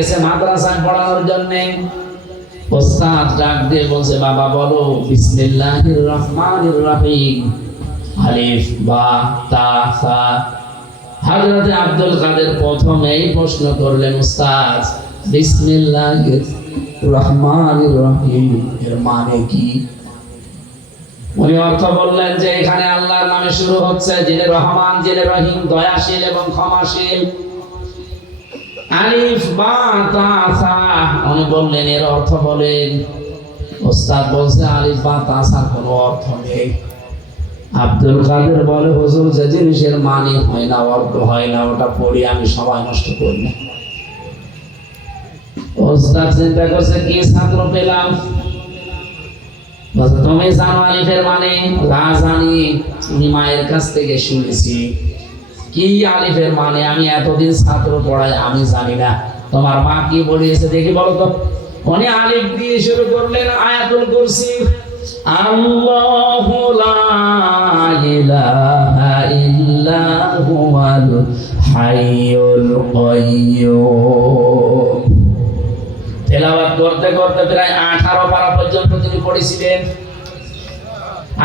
গেছে মাদ্রাসায় পড়ানোর জন্য। ওস্তাদ ডাক দিয়ে বলছে, বাবা বলো বিসমিল্লাহির রহমানির রহিম, আলিফ বা তা সা। হযরতে আব্দুল কাদের প্রথমেই প্রশ্ন করলেন, উস্তাদ বিসমিল্লাহির রহমানির রহিম এর মানে কি? উনি অর্থ বললেন যে এখানে আল্লাহর নামে শুরু হচ্ছে, যিনি রহমান, যিনি রহিম, দয়াশীল এবং ক্ষমাশীল। আলিফ বা তা সা। উনি বললেন এর অর্থ বলেন। ওস্তাদ বলছে আলিফ বা তা সার কোনো অর্থ নেই। আব্দুল কাদের বলে, হুজুর যে জিনিসের মানে হয় না, অর্থ হয় না, ওটা পড়ি আমি সময় নষ্ট করি না। ওস্তাদ চিন্তা করছে কি ছাত্র পেলাম। তুমি জানো আলিফের মানে? না জানি, আমি মায়ের কাছ থেকে শুনেছি। কি আলিফের মানে? আমি এতদিন ছাত্র পড়াই, আমি জানি না। তোমার মা কি বলিয়েছে দেখি বলো তো। উনি আলিফ দিয়ে শুরু করলেন আয়াতুল কুরসি। আল্লাহু লা ইলাহা ইল্লা হুয়াল হাইয়ুল কাইয়্যুম। তেলাওয়াত করতে করতে প্রায় 18 পারা পর্যন্ত তিনি পড়েছিলেন।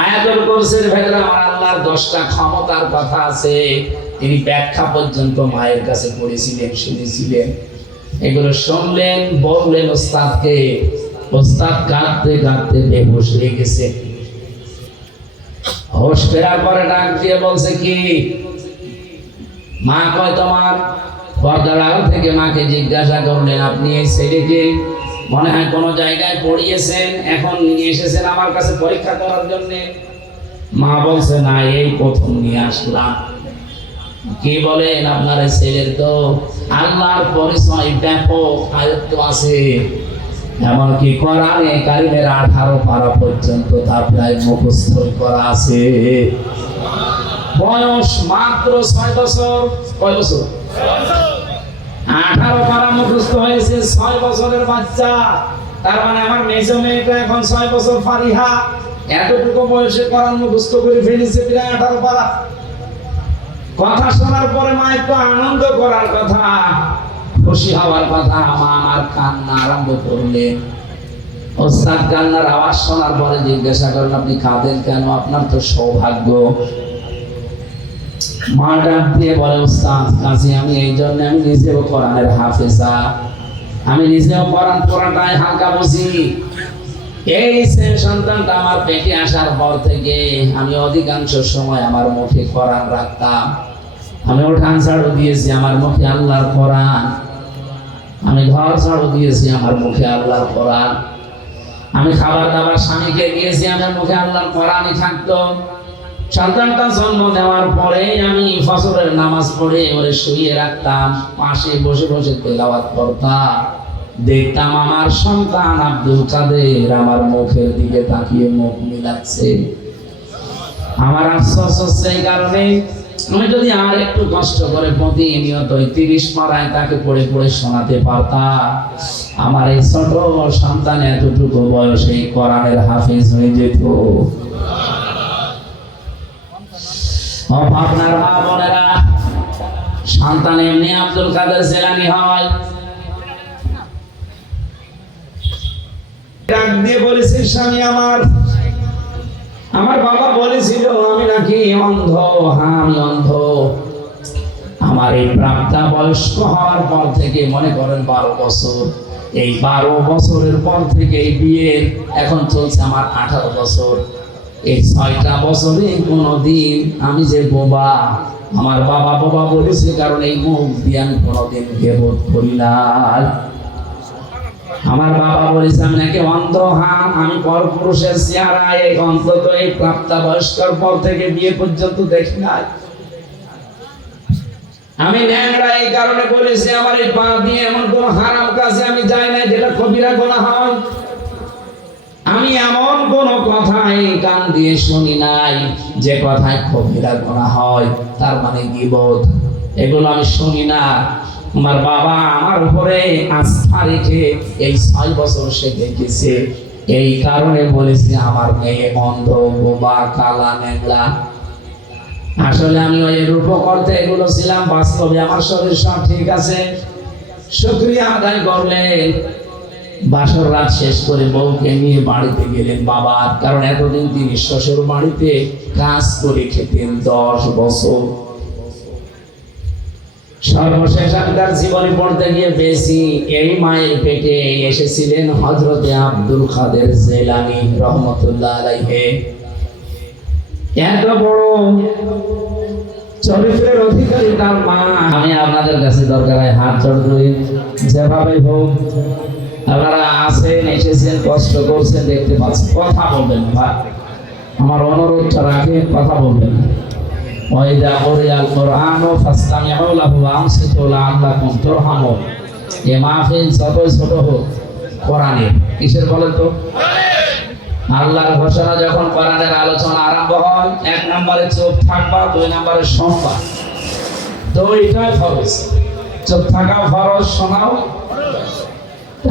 আয়াতুল কুরসির ভেতরে আমার আল্লাহর 10টা ক্ষমতার কথা আছে। তিনি ব্যাখ্যা পর্যন্ত মায়ের কাছে পড়েছিলেন, শুনেছিলেন। এগুলো শুনলেন, বললেন ওস্তাদকে। ওস্তাদ কাঁদতে কাঁদতে বেহুশ হয়ে গেছে। হোশ ফেরার পরে ডাক দিয়ে বলছে কি? মা কয় তোমার? পর্দার আড়াল থেকে মাকে জিজ্ঞাসা করলেন, আপনি এই ছেলেকে মনে হয় কোনো জায়গায় পড়িয়েছেন, এখন নিয়ে এসেছেন আমার কাছে পরীক্ষা করার জন্য? মা বলছে না, এই প্রথম নিয়ে আসলাম। কি বলেন? আপনার ছেলের তো আল্লাহর পরিচয় ব্যাপক আয়ত্ত আছে, এমনকি কোরআনে কারিমের 18 পারা পর্যন্ত তার প্রায় মুখস্থ করা আছে। বয়স মাত্র 6 বছর। কয় বছর? 18 পারা মুখস্থ হয়েছে 6 বছরের বাচ্চা। তার মানে আমার মেজো মেয়েটা এখন 6 বছর ফারিহা, এতটুকু বয়সে কোরআন মুখস্থ করে ফেলেছে প্রায় 18 পারা। কথা শোনার পরে মা একটু আনন্দ করার কথা, খুশি হওয়ার কথা। মা আমার কান্না আরম্ভ করলেন। ওস্তাদ কান্নার আওয়াজ শোনার পরে জিজ্ঞাসা করেন, আপনি কাঁদেন কেন? আপনার তো সৌভাগ্য। মা ডাক দিয়ে বলে, ওস্তাদ কাজী আমি এই জন্য, আমি নিজেও কোরআনের হাফেজা, আমি নিজেও কোরআন পড়াটাই হালকা বুঝি। এই সন্তানটা আমার পেটে আসার পর থেকে আমি অধিকাংশ সময় আমার মুখে কোরআন রাখতাম। আমি উঠান ঝাড়ু দিয়েছি, আমার মুখে আল্লাহর কোরআন। আমি ঘর ঝাড়ু দিয়েছি, আমার মুখে আল্লাহর কোরআন। আমি খাবার দাবার স্বামীকে দিয়েছি, আমার মুখে আল্লাহর কোরআনই থাকতো। সন্তানটা জন্ম দেওয়ার পরে আমি ফজরের নামাজ পড়ে ওরে শুইয়ে রাখতাম, পাশে বসে বসে তেলাওয়াত করতাম। দেখতাম আমার সন্তান আব্দুল কাদের আমার মুখের দিকে তাকিয়ে মুখ মিলাচ্ছে। আমার আফসোস হচ্ছে এই কারণে, আমি যদি আর একটু কষ্ট করে প্রতিনিয়ত 30 পারায় তাকে পড়ে পড়ে শোনাতে পারতাম, আমার এই ছোট সন্তান এতটুকু বয়সে কোরআনের হাফেজ হয়ে যেত। আপনার মা বোনেরা, সন্তান এমনি আব্দুল কাদের জিলানী হয়। ডাক দিয়ে বলেছে, স্বামী আমার বাবা বলেছিল আমি নাকি অন্ধ। হ্যাঁ আমি অন্ধ। আমার এই প্রাপ্তা বয়স্ক হওয়ার পর থেকে, মনে করেন 12 বছর, এই 12 বছরের পর থেকে এই বিয়ের এখন চলছে আমার 18 বছর। এই 6টা বছরে কোনোদিন আমি যে বোবা, আমার বাবা বাবা বলেছে, কারণ এই মুখ দিয়ে আমি কোনোদিন গীবত করি না। আমার বাবা বলেছে আমি নাকি অন্ধ। হ্যাঁ আমি পরপুরুষের চেহারা এই অন্তত এই প্রাপ্তবয়স্কর পর থেকে বিয়ে পর্যন্ত দেখি নাই। আমি ন্যাংরা এই কারণে বলেছি, আমার এই পা দিয়ে এমন কোন হারাম কাজে আমি যাই নাই যেটা কবিরা গুনাহ হয়। আমি এমন কোন কথা এই কান দিয়ে শুনি নাই যে কথায় কবিরা গুনাহ হয়, তার মানে গীবত। এগুলো আমি শুনি না। আমার বাবা আমার উপরে আস্থা রেখে এই 6 বছর সে দেখেছে, এই কারণে বলেছি আমার মেয়ে অন্ধ, বোবা, কালা, ন্যাংরা। আসলে আমি ওই রূপক অর্থে এগুলো ছিলাম, বাস্তবে আমার শরীর সব ঠিক আছে। শুকরিয়া আদায় করলেন। বাসর রাত শেষ করে বউকে নিয়ে বাড়িতে গেলেন বাবার, কারণ এতদিন তিনি শ্বশুর বাড়িতে কাজ করে খেতেন 10 বছর। সর্বশেষ আমি তার জীবনে পড়তে গিয়ে পেয়েছি, এই মায়ের পেটে এসেছিলেন হযরতে আব্দুল কাদের জিলানী রহমতুল্লাহ আলাইহি। এত বড় চরিত্রের অধিকারী তার মা। আমি আপনাদের কাছে দরকার হয় হাত জোড় করি, যেভাবে হোক আপনারা আসেন, এসেছেন, কষ্ট করছেন, দেখতে পাচ্ছেন, কথা বলবেন না। আমার অনুরোধটা রাখে, কথা বলবেন না। ওয়াইদা কুরিয়াল কুরআনু ফাসতামিউ লাহু ওয়া আনসিতু লাআল্লাকুম তুরহামুন। এই মাহফিল যতই ছোট হোক, কোরআনের কিসের বলেন তো? আল্লাহর ঘোষণা যখন কোরআনের আলোচনা আরম্ভ হয়, 1 নম্বরে চুপ থাকবা, 2 নম্বরে শুনবা। দুইটাই ফরজ। চুপ থাকাও ফরজ, শোনাও।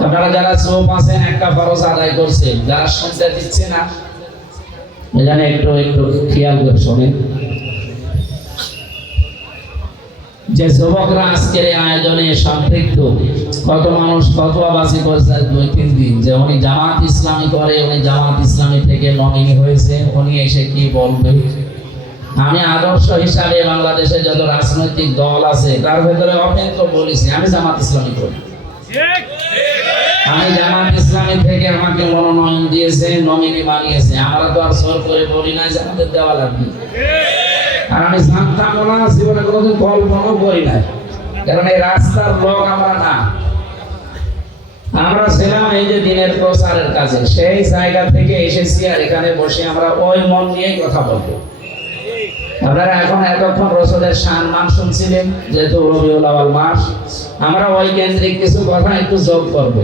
আপনারা যারা চুপ আছেন একটা ফরজ আদায় করছেন, যারা শুনতে দিচ্ছে না এখানে একটু একটু খেয়াল করে শোনেন। যে যুবকরা আজকের আয়োজনে সম্পৃক্ত, কত মানুষ ফতোয়াবাজি করেছে 2-3 দিন যে উনি জামাত ইসলামী করে, উনি জামাত ইসলামী থেকে নমিনি হয়েছে, উনি এসে কি বলবে। আমি আদর্শ হিসাবে বাংলাদেশে যত রাজনৈতিক দল আছে তার ভেতরে অনেক বলেছি আমি জামাত ইসলামী করি। আমি জামাত ইসলামী থেকে আমাকে মনোনয়ন দিয়েছে, নমিনি বানিয়েছে। আমরা তো আর জোর করে বলি না যে আমাদের দেওয়া লাগবে। আর আমি জানতাম না, জীবনে কোনোদিন কল্পনাও করি না, কারণ এই রাস্তার লোক আমরা না। আমরা ছিলাম এই যে দিনের প্রচারের কাজে, সেই জায়গা থেকে এসেছি আর এখানে বসে আমরা ওই মন নিয়েই কথা বলবো। আপনারা এখন এতক্ষণ রসুলের সম্মান শুনছিলেন, যেহেতু রবিউল আউয়াল মাস, আমরা ওই কেন্দ্রিক কিছু কথা একটু যোগ করব।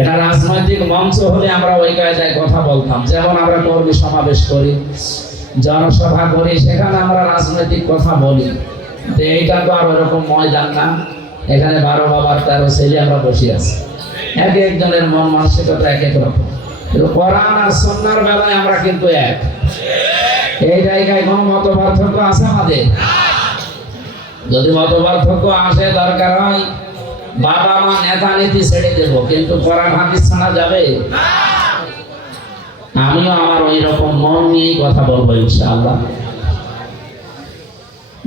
এটা রাজনৈতিক মঞ্চ হলে আমরা ওই কায়দায় কথা বলতাম, যেমন আমরা কর্মী সমাবেশ করি, জনসভা করি, সেখানে আমরা রাজনৈতিক কথা বলি। তো এইটা তো আর ওরকম ময়দান না, এখানে 12 বাবার 13 ছেলে আমরা বসে আছি, এক একজনের মন মানসিকতা এক এক রকম। কিন্তু কোরআন আর সুন্নাহর বেলায় আমরা কিন্তু এক। এই জায়গায় কোনো মত পার্থক্য আছে আমাদের? যদি মত পার্থক্য আসে, দরকার হয় বাবা মা নেতা নীতি ছেড়ে দেব, কিন্তু কোরআন হাদিস ছাড়া যাবে? আমিও আমার ওই রকম মন নিয়েই কথা বলবো ইনশাআল্লাহ।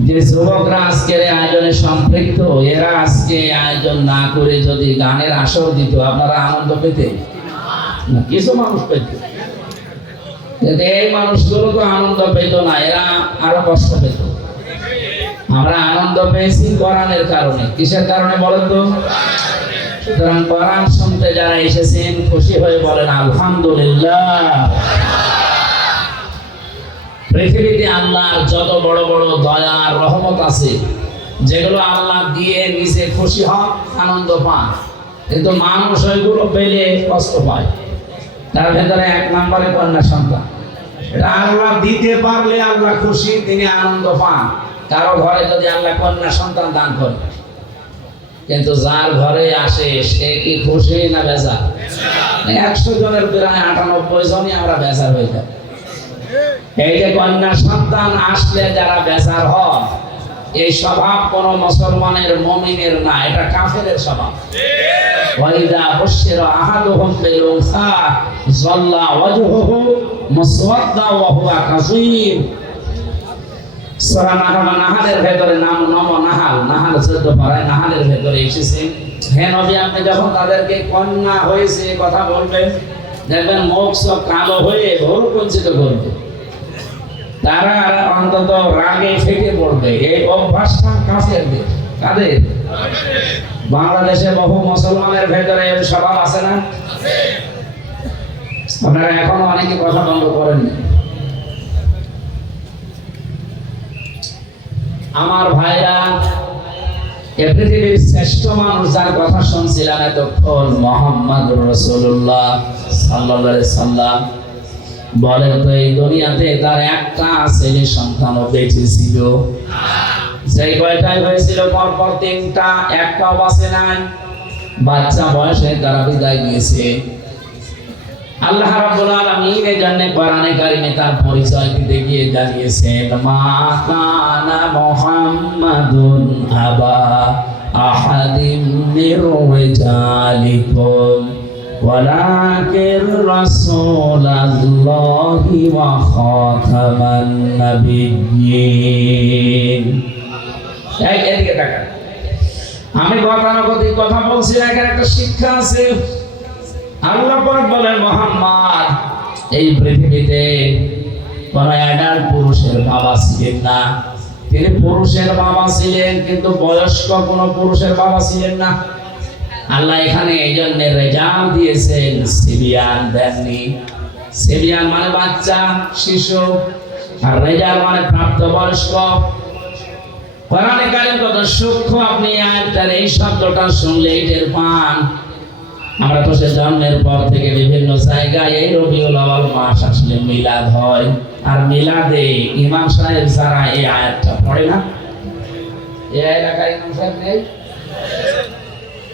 যে যুবকরা আজকের আয়োজনে সম্পৃক্ত, এরা আজকে আয়োজন না করে যদি গানের আসর দিত, আপনারা আনন্দ পেতেন না? কিছু মানুষ পেত, এই মানুষগুলো তো আনন্দ পেত না, এরা আরো কষ্ট পেত। আমরা আনন্দ পেয়েছি কোরআনের কারণে। কিসের কারণে বলেন তো? সুতরাং কোরআন শুনতে যারা এসেছেন খুশি হয়ে বলেন আলহামদুলিল্লাহ। পৃথিবীতে আল্লাহর যত বড় বড় দয়া রহমত আছে, যেগুলো আল্লাহ দিয়ে নিজে খুশি হন, আনন্দ পান, কিন্তু মানুষ ওইগুলো পেলে কষ্ট পায়। তার ভেতরে 1 নম্বরে কন্যা সন্তান। এটা আল্লাহ দিতে পারলে আল্লাহ খুশি, তিনি আনন্দ পান। কারো ঘরে যদি আল্লাহ কন্যা সন্তান দান করে, কিন্তু যার ঘরে আসে সে কি খুশি না বেজার? 100 জনের প্রায় 98 জনই আমরা বেজার হয়ে যাই। এই যে কন্যা সন্তান আসলে যারা বেজার হয়, এই স্বভাব কোন মুসলমানের মুমিনের না, এটা কাফেরের স্বভাব। ওয়াইদা বুশিরা আহাদুহুম বিল উনসা যাল্লা ওয়াজহুহু মুসওয়াদ্দা ওয়া হুয়া কাযীম। সূরা নাহালের ভেতরে নাম নাহাল 14 পারায় নাহালের ভেতরে এসেছে, হে নবী আপনি যখন তাদেরকে কন্যা হয়েছে কথা বলবেন, দেখবেন মুখ সব কালো হয়ে ভোর কুঞ্চিত করবে, তারা অন্তত রাগে ফেটে পড়বে। এই অভ্যাসটা কাফেরদের। কাদের? বাংলাদেশে বহু মুসলমানের ভেতরে এই স্বভাব আছে না? আপনারা এখনো অনেকে কথা বন্ধ করেননি। আমার ভাইরা, এ পৃথিবীর শ্রেষ্ঠ মানুষ যার কথা শুনছিলেন এতক্ষণ, মুহাম্মদুর রাসূলুল্লাহ সাল্লাল্লাহু আলাইহি সাল্লাম, বলেন তো এই দুনিয়াতে তার একটা ছেলে সন্তানও বেঁচে ছিল? সেই কয়টাই হয়েছিল পরপর 3টা, একটাও বাঁচে নাই। বাচ্চা বয়সে তারা বিদায় দিয়েছে। আল্লাহ রাব্বুল আলামিন এর জন্য কোরআনে কারিমে তার পরিচয় দিতে গিয়ে জানিয়েছেন, মা কানা মুহাম্মাদুন আবা আহাদিম মির রিজালিকুম ওয়ালাকিন রাসূলাল্লাহি ওয়া খাতামান নাবিয়্যিন। এদিকে তাকান, আমি গতানুগতিক কথা বলছি, এখানে একটা শিক্ষা আছে। আল্লাহ পাক বলেন, মুহাম্মদ এই পৃথিবীতে কোন অ্যাডাল্ট পুরুষের বাবা ছিলেন না। তিনি পুরুষের বাবা ছিলেন, কিন্তু বয়স্ক কোন পুরুষের বাবা ছিলেন না। আল্লাহ এখানে এই জন্য রেজাল দিয়েছেন, সিবিয়ান দেননি। সিবিয়ান মানে বাচ্চা, শিশু, আর রেজাল মানে প্রাপ্তবয়স্ক। কোরআনে কারীম কত সূক্ষ্ম, আপনি আয়াতটার এই শব্দটা শুনলে টের পান। আমরা তো সে জন্মের পর থেকে বিভিন্ন জায়গায় এই রবিউল আউয়াল মাস আসলে মিলাদ হয়, আর মিলাদে ইমাম সাহেব যারা এই আয়াতটা পড়ে না, এই এলাকায় ইমাম সাহেব নেই,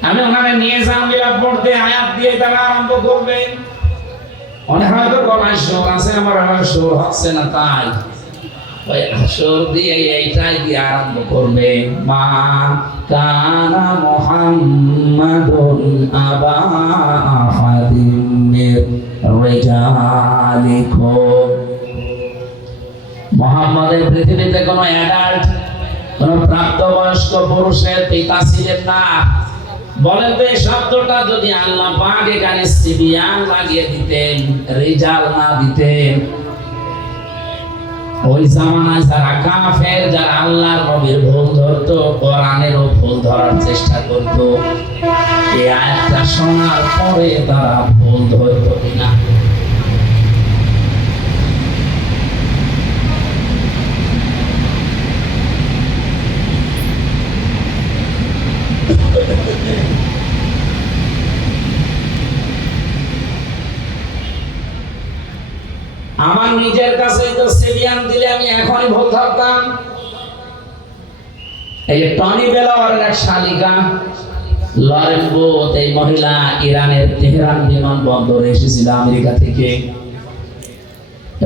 আমি ওনারে নিয়ে যান মিলাদ পড়তে, আয়াত দিয়ে তারা আরম্ভ করবে। অনেক হয়তো গলায় সুর আছে, আমার সুর হচ্ছে না, তাই ওই সুর দিয়ে এইটাই দিয়ে আরম্ভ করবে। মা কানা মুহাম্মাদুন আবা আহাদিম মির রিজালিকুম। মুহাম্মাদের পৃথিবীতে কোনো অ্যাডাল্ট, কোনো প্রাপ্তবয়স্ক পুরুষের পিতা ছিলেন না। বলেন তো এই শব্দটা যদি আল্লাহ পাক এখানে সিবিয়ান লাগিয়ে দিতেন, রিজাল না দিতেন, ওই জামানায় যারা কাফের, যারা আল্লাহর নবীর ভুল ধরতো, কোরআনেরও ভুল ধরার চেষ্টা করত, এই আয়াতটা শোনার পরে তারা ভুল ধরতো কিনা? আমার নিজের কাছে তো সিবিয়ান দিলে আমি এখনই ভুল ধরতাম। এই যে টনি বেলাওয়ারের এক শালিকা লরেন বোথ, এই মহিলা ইরানের তেহরান বিমানবন্দরে এসেছিল আমেরিকা থেকে।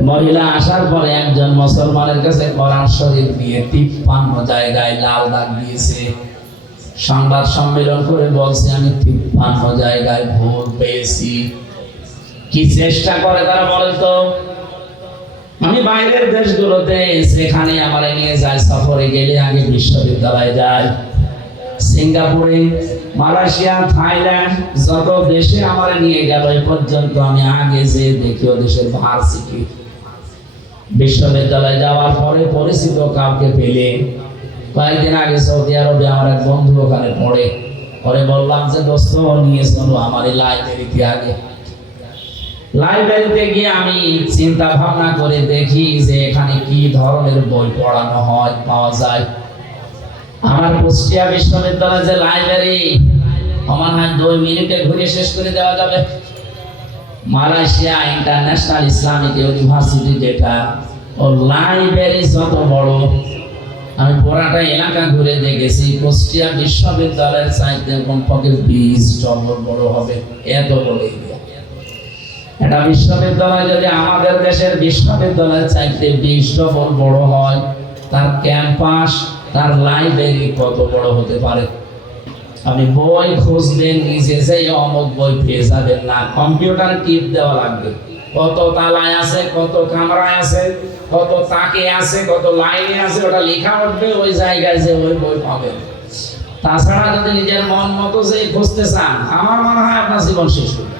মহিলা আসার পরে একজন মুসলমানের কাছে কোরআন শরীফ নিয়ে 53 জায়গায় লাল দাগ দিয়েছে। সংবাদ সম্মেলন করে বলছে, আমি 53 জায়গায় ভুল পেয়েছি। কি চেষ্টা করে তারা বলেন তো? আমি বাইরের দেশগুলোতে যেখানে আমার নিয়ে যায়, সফরে গেলে আগে বিশ্ববিদ্যালয়ে যায়, সিঙ্গাপুরে, মালয়েশিয়া, থাইল্যান্ড, যত দেশে আমার নিয়ে গেল এ পর্যন্ত আমি আগে যে দেখি ও দেশের ভার্সিটি। বিশ্ববিদ্যালয়ে যাওয়ার পরে পরিচিত কাউকে পেলে, কয়েকদিন আগে সৌদি আরবে আমার এক বন্ধু ওখানে পড়ে, পরে বললাম যে দোস্ত নিয়ে চলো আমার এই লাইব্রেরিতে। আগে লাইব্রেরিতে গিয়ে আমি চিন্তা ভাবনা করে দেখি যে এখানে কি ধরনের বই পড়ানো হয়, পাওয়া যায়। আমার কুষ্টিয়া বিশ্ববিদ্যালয়ের যে লাইব্রেরি, আমার হয় 2 মিনিটে ঘুরে শেষ করে দেওয়া যাবে। মালয়েশিয়া ইন্টারন্যাশনাল ইসলামিক ইউনিভার্সিটি, যেটা ওর লাইব্রেরি যত বড়, আমি পুরাটা এলাকা ঘুরে দেখেছি, কুষ্টিয়া বিশ্ববিদ্যালয়ের চাইতে কমপক্ষে 20 বড় হবে, এত বড় এরিয়া। এটা বিশ্ববিদ্যালয় যদি আমাদের দেশের বিশ্ববিদ্যালয়ের চাইতে 20 বড় হয়, তার ক্যাম্পাস, তার লাইব্রেরি কত বড় হতে পারে? আপনি বই খুঁজবেন, নিজে যেই অমুক বই পেয়ে যাবেন না, কম্পিউটার টিপ দেওয়া লাগবে। কত তালায় আছে, কত কামরায় আছে, কত তাকে আছে, কত লাইনে আছে, ওটা লেখা উঠবে, ওই জায়গায় যে ওই বই পাবেন। তাছাড়া যদি নিজের মন মতো যে খুঁজতে চান, আমার মনে হয় আপনার জীবন শেষ হবে।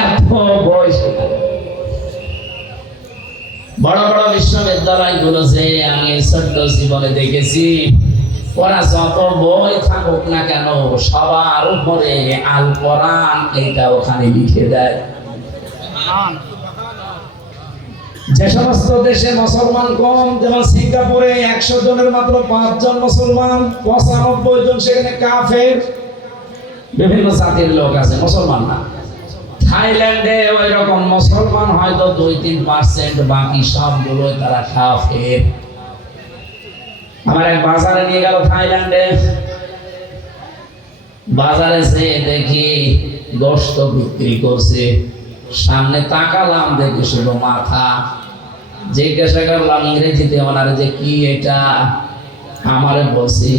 এত বই বড় বড় বিশ্ববিদ্যালয়গুলো যে আমি ছোট্ট জীবনে দেখেছি, ওরা যত বই থাকুক না কেন, সবার উপরে আল কোরআন এইটা ওখানে লিখে দেয়। যে সমস্ত দেশে মুসলমান কম, যেমন সিঙ্গাপুরে 100 জনের মাত্র 5 জন মুসলমান, 95 জন সেখানে কাফের, বিভিন্ন জাতির লোক আছে, মুসলমান না। থাইল্যান্ডে ওই রকম মুসলমান হয়তো 2-3%, বাকি সবগুলো তারা কাফের। আমার এক বাজারে নিয়ে গেল থাইল্যান্ডে, বাজারে যে দেখি গোশত বিক্রি করছে, সামনে তাকালাম, দেখি শুধু মাথা। জিজ্ঞাসা করলাম ইংরেজিতে ওনারে যে কি এটা, আমারে বলছি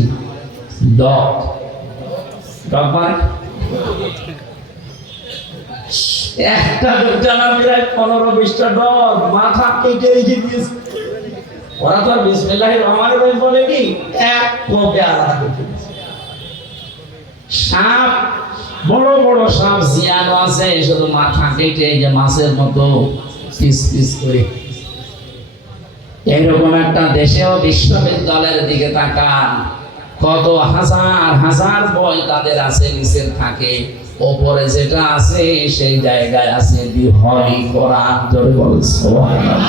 ডগ ডগ মানে একটা জানা প্রায় 15-20টা ডগ মাথা কেটে রেখে দিয়েছে। ওরা তো আর বিসমিল্লাহির রহমানির রহিম বলেনি, এক কোপে আলাদা করে দিয়েছে। সাপ, বড় বড় সাপ জিয়ানো আছে, শুধু মাথা কেটে যে মাছের মতো পিস পিস করে। এরকম একটা দেশেও বিশ্ববিদ্যালয়ের দিকে তাকান, কত হাজার হাজার বই তাদের আছে, নিচের থাকে, ওপরে যেটা আছে সেই জায়গায় আছে দি হলি কোরআন। জোরে বলেন সুবহানাল্লাহ।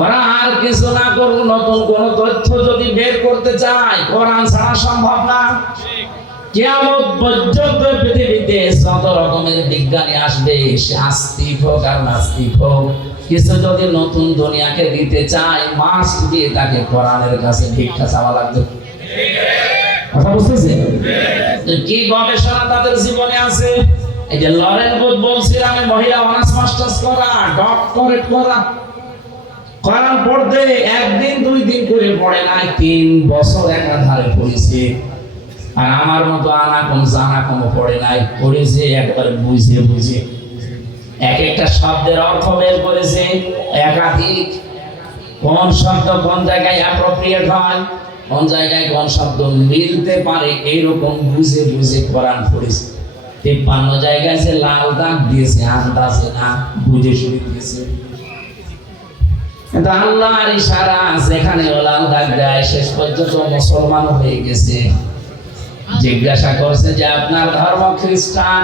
ওরা আর কিছু না করুক, নতুন কোন তথ্য যদি বের করতে চায় কোরআন ছাড়া সম্ভব না। কিয়ামত পর্যন্ত পৃথিবীতে যত রকমের বিজ্ঞানী আসবে, সে আস্তিক হোক আর নাস্তিক হোক, কিছু যদি নতুন দুনিয়াকে দিতে চায়, মাস্ট দিয়ে তাকে কোরআনের কাছে ভিক্ষা চাওয়া লাগবে। কথা বুঝতেছেন? কি গবেষণা তাদের জীবনে আছে। এই যে লরেন বুথ বলছিলাম, মহিলা অনার্স মাস্টার্স করা, ডক্টরেট করা, কোরআন পড়তে একদিন 2 দিন করে পড়ে নাই, 3 বছর একাধারে পড়েছে। আর আমার মতো আনাকম জানাকম পড়ে নাই, পড়েছে একবার বুঝে বুঝে, এক একটা শব্দের অর্থ বের করেছে, একাধিক, কোন শব্দ কোন জায়গায় অ্যাপ্রোপ্রিয়েট হয়, কোন জায়গায় কোন শব্দ মিলতে পারে, এইরকম বুঝে বুঝে কোরআন পড়েছে। 53 জায়গায় সে লাল দাগ দিয়েছে, আন্দাজে না, বুঝে শুনে দিয়েছে। কিন্তু আল্লাহর ইশারা, যেখানে লাল দাগ দেয় শেষ পর্যন্ত মুসলমান হয়ে গেছে। জিজ্ঞাসা করছে যে আপনার ধর্ম খ্রিস্টান,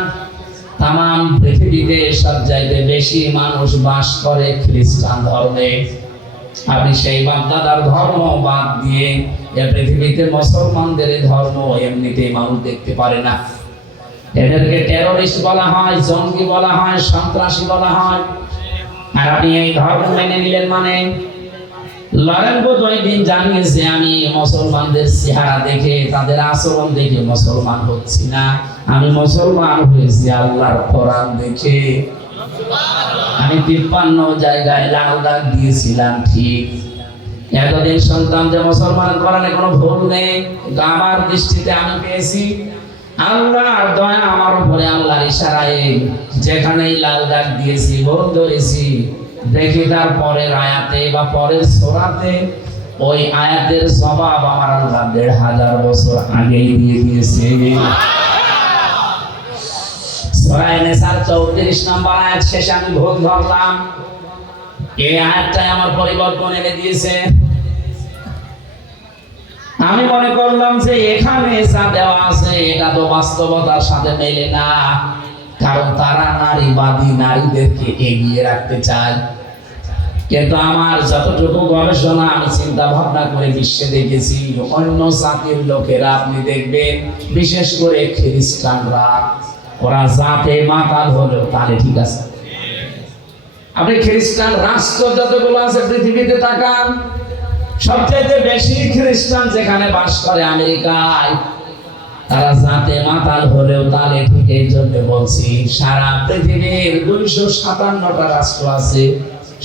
তাম পৃথিবীতে সব জায়গায় বেশি মানুষ বাস করে খ্রিস্টান ধর্মে, আপনি সেই বাপদাদার ধর্ম বাদ দিয়ে এই পৃথিবীতে মুসলমানদের ধর্ম এমনিতেই মানুষ দেখতে পারে না। এদেরকে টেররিস্ট বলা হয়, জঙ্গি বলা হয়, সন্ত্রাসী বলা হয়। আর আপনি এই ধর্ম মেনে নিলেন মানে? লরেন বুথ ওই দিন জানিয়েছে, আমি মুসলমানদের চেহারা দেখে, তাদের আচরণ দেখে মুসলমান হচ্ছি না, আমি মুসলমান হয়েছি আল্লাহর কোরআন দেখে। আমি 53 জায়গায় লাল দাগ দিয়েছিলাম, ঠিক। এতদিন শুনতাম যে মুসলমান কোরআনে কোনো ভুল নেই, কিন্তু আমার দৃষ্টিতে আমি পেয়েছি আল্লাহর দয়া আমার উপরে, আল্লাহর ইশারায় যেখানেই লাল দাগ দিয়েছি, ভুল ধরেছি, দেখি তার পরের আয়াতে বা পরের সূরাতে ওই আয়াতের জবাব আমার আল্লাহ 1500 বছর আগেই দিয়ে দিয়েছে। সূরা নিসার 34 নম্বর আয়াত শেষে আমি ভুল ধরলাম, এই আয়াতটাই আমার পরিবর্তন এনে দিয়েছে। আমি মনে করলাম যে এখানে যা দেওয়া আছে এটা তো বাস্তবতার সাথে মেলে না, কারণ তারা নারীবাদী, নারীদেরকে এগিয়ে রাখতে চায়। কিন্তু আমার যতটুকু গবেষণা, আমি চিন্তা ভাবনা করে বিশ্বে দেখেছি, অন্য জাতির লোকেরা আপনি দেখবেন, বিশেষ করে খ্রিস্টানরা, ওরা জাতে মাতাল হলেও তাহলে ঠিক আছে। আপনি খ্রিস্টান রাষ্ট্র যতগুলো আছে পৃথিবীতে তাকান, সবচেয়ে বেশি খ্রিস্টান যেখানে বাস করে আমেরিকায়, তারা জাতে মাতাল হলেও তাহলে ঠিক। এই জন্য বলছি, সারা পৃথিবীর 257টা রাষ্ট্র আছে,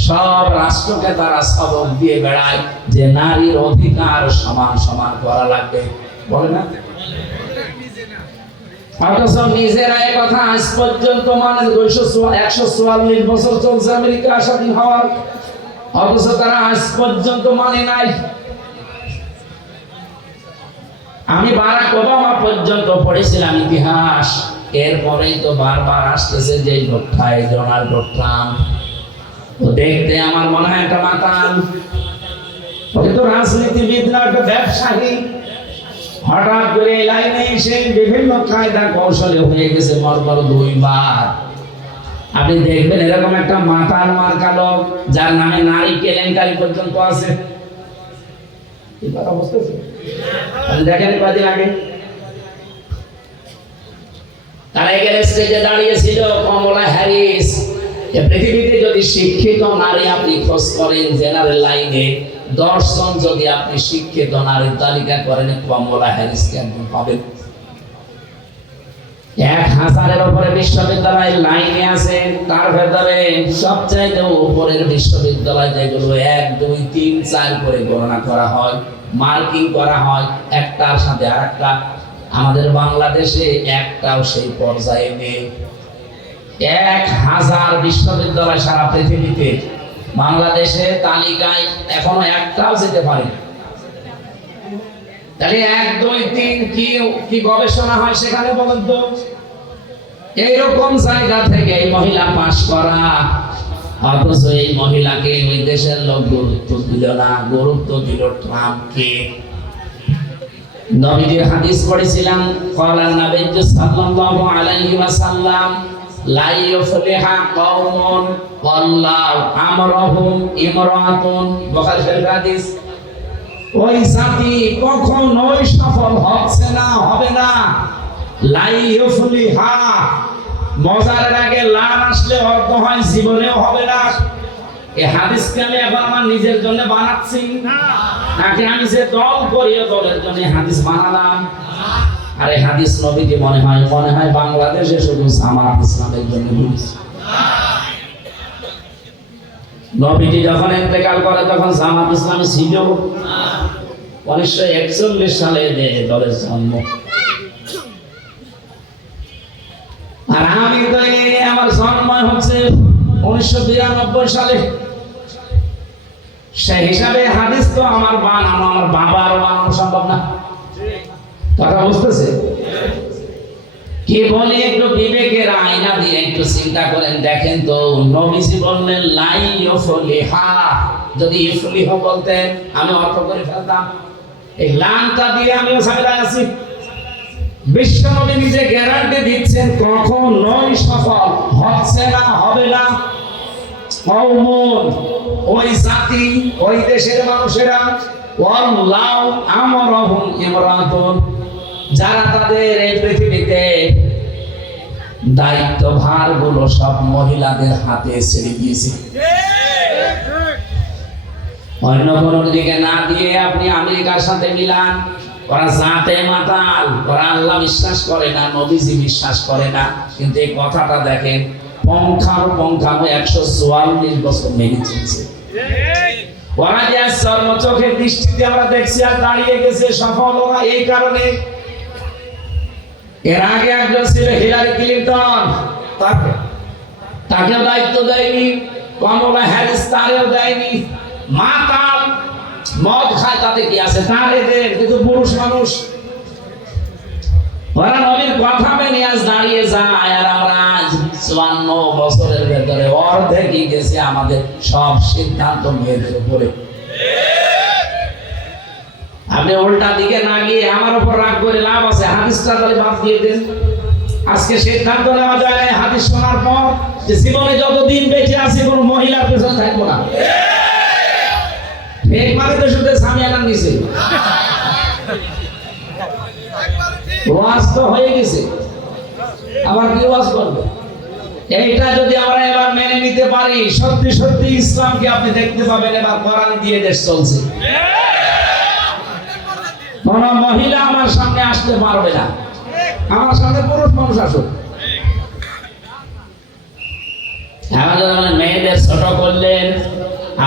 সব রাষ্ট্রকে তারা সবক দিয়ে বেড়ায় যে নারীর অধিকার সমান সমান করা লাগবে, বলে না? অথচ নিজেরা এই কথা আজ পর্যন্ত মানে 144 বছর চলছে আমেরিকা স্বাধীন হওয়ার, অথচ তারা আজ পর্যন্ত মানে নাই। আমি বারাক ওবামা পর্যন্ত পড়েছিলাম ইতিহাস, এরপরেই তো বারবার আসতেছে যে লোকটা, ডোনাল্ড ট্রাম্প। ও দেখতে আমার মনে হয় একটা মাতাল, ওকে তো রাজনীতিবিদ না, একটা ব্যবসায়ী। হঠাৎ করে এই লাইনে এসে বিভিন্ন কায়দা কৌশলে হয়ে গেছে মরবার 2 বার। আপনি দেখবেন এরকম একটা মাতাল মার্কা লোক, যার নামে নারী কেলেঙ্কারি পর্যন্ত আছে। দেখেন কদিন আগে তারা এখানে স্টেজে দাঁড়িয়েছিল কমলা হ্যারিস। পৃথিবীতে যদি শিক্ষিত নারী আপনি খোঁজ করেন জেনারেল লাইনে, 10 জন যদি আপনি শিক্ষিত নারীর তালিকা করেন, কমলা হ্যারিসকে একজন পাবেন। 1000-এর উপরে বিশ্ববিদ্যালয় লাইনে আছে, তার ভেতরে সবচাইতে উপরের বিশ্ববিদ্যালয় যেগুলো 1, 2, 3, 4 করে গণনা করা হয়, মার্কিং করা হয় একটার সাথে আরেকটা। আমাদের বাংলাদেশে একটাও সেই পর্যায়ে নেই। 1000 বিশ্ববিদ্যালয় সারা পৃথিবীতে, বাংলাদেশের তালিকায় এখনো একটাও যেতে পারে। তাহলে 1, 2, 3 কি গবেষণা হয় সেখানে বলেন তো? এইরকম জায়গা থেকে এই মহিলা পাশ করা, অথচ এই মহিলাকে ওই দেশের লোক গুরুত্ব দিল না, গুরুত্ব দিল ট্রাম্পকে। নবীজির হাদিস পড়েছিলাম, ক্বালা নবী সাল্লাল্লাহু আলাইহি ওয়াসাল্লাম, লা ইউফলিহা কওমুন ওয়াল্লাহু আমরুহুম ইমরাতুন। বুখারী শরীফের হাদিস। ওই জাতি কখনোই সফল হচ্ছে না, হবে না। লা ইউফলিহা, মজার আগে লান আসলে অর্থ হয় জীবনেও হবে না। এই হাদিসকে আমি এখন আমার নিজের জন্য বানাচ্ছি নাকি আমি যে দল করি দলের জন্য হাদিস বানালাম? আরে হাদিস নবীজি মনে হয় বাংলাদেশে শুধু জামাত ইসলামের জন্য বলেছে। নবীজি যখন ইন্তেকাল করে তখন জামাত ইসলামী ছিল। 1941 সালে দলের জন্ম। আর আমি তো আমার জন্ম হচ্ছে 1992 সালে। সেই হিসাবে হাদিস তো আমার বানানো, আমার বাবার বানানো সম্ভব না। কথা বুঝতেছে? কি বলি একটু বিবেকের আয়না দিয়ে একটু চিন্তা করেন, দেখেন তো। নবীজি বললেন লাই ইফলিহা, যদি ইফলিহ বলতেন আমি অর্থ করে ফেলতাম। এই লানটা দিয়ে আমিও ঝামেলায় আছি। বিশ্বনবী নিজে গ্যারান্টি দিচ্ছেন কখনোই সফল হচ্ছে না, হবে না। কওমুন, ওই জাতি, ওই দেশের মানুষেরা, ওয়াল্লাহু আমরুহুম ইমরাতুন, যারা তাদের এই পৃথিবীতে দায়িত্বভার গুলো সব মহিলাদের হাতে ছেড়ে দিয়েছে। অন্য কোনো দিকে না দিয়ে আপনি আমেরিকার সাথে মিলান, ওরা জাতে মাতাল, ওরা আল্লাহ বিশ্বাস করে না, নবীজি বিশ্বাস করে না। কিন্তু এই কথাটা দেখেন, পঙ্খানো 144 বছর মেনে চলছে। ওরা যে চোখের দৃষ্টিতে আমরা দেখছি আর দাঁড়িয়ে গেছে, সফল ওরা এই কারণে। এর আগে একজন ছিল হিলারি ক্লিনটন, তাকেও দায়িত্ব দেয়নি। কমলা হ্যারিস, তারেও দেয়নি। মাতাল, মদ খায়, তাতে কি আছে? তারে দেন, কিন্তু পুরুষ মানুষ। ওরা নবীর কথা মেনে আজ দাঁড়িয়ে যায়, আর আমরা 54 বছরের ভেতরে অর্ধেকই গেছে আমাদের সব সিদ্ধান্ত মেয়েদের উপরে। আপনি উল্টা দিকে না গিয়ে আমার উপর রাগ করে লাভ আছে? হাদিসটা তাহলে বাদ দিয়ে দেন। আজকে সিদ্ধান্ত নেওয়া যায় হাদিস শোনার পর যে জীবনে যতদিন বেঁচে আছি কোনো মহিলার পেছনে থাকবো না। ঠিক মানে তো শুধু সামিয়ানার নিচে ওয়াজ তো হয়ে গেছে, আবার কি ওয়াজ করবে? এইটা যদি আমরা এবার মেনে নিতে পারি, সত্যি সত্যি ইসলামকে আপনি দেখতে পাবেন এবার কোরআন দিয়ে দেশ চলছে। কোন মহিলা আমার সামনে আসতে পারবে না, আমার সামনে পুরুষ মানুষ আসুক। মেয়েদের ছোট করলেন,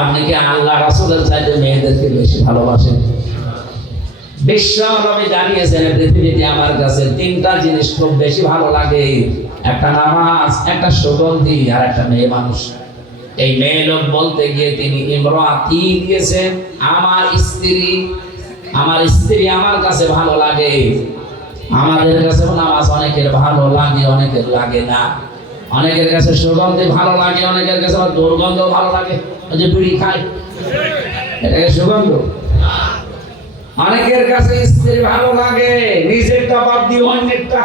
আপনি কি আল্লাহ রাসূলের চাইতে মেয়েদেরকে বেশি ভালোবাসেন? বিশ্ব নবী জানিয়েছেন পৃথিবীতে আমার কাছে 3টা জিনিস খুব বেশি ভালো লাগে, একটা নামাজ, একটা সুগন্ধি, আর একটা মেয়ে মানুষ। এই মেয়ে লোক বলতে গিয়ে তিনি ইমরাতি দিয়েছেন, আমার স্ত্রী। আমার স্ত্রী আমার কাছে ভালো লাগে। আমাদের কাছে নামাজ অনেকের ভালো লাগে, অনেকের লাগে না। অনেকের কাছে সুগন্ধি ভালো লাগে, অনেকের কাছে দুর্গন্ধ ভালো লাগে। ওই যে বিড়ি খায়, এটাকে সুগন্ধ। অনেকের কাছে স্ত্রী ভালো লাগে, নিজেরটা বাদ দিয়ে অন্যেরটা।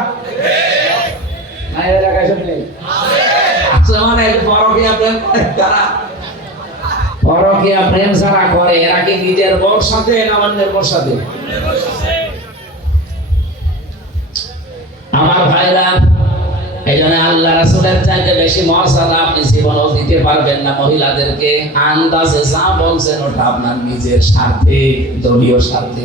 পরকীয়া প্রেম যারা করে, এরা কি নিজের বউর সাথে না অন্যের বউর সাথে? আমার ভাইরা, এই জন্য আল্লাহ রাসূলের চাইতে বেশি মর্যাদা আপনি জীবনেও দিতে পারবেন না মহিলাদেরকে। আন্দাজে যা বলছেন ওটা আপনার নিজের স্বার্থে, দলীয় স্বার্থে।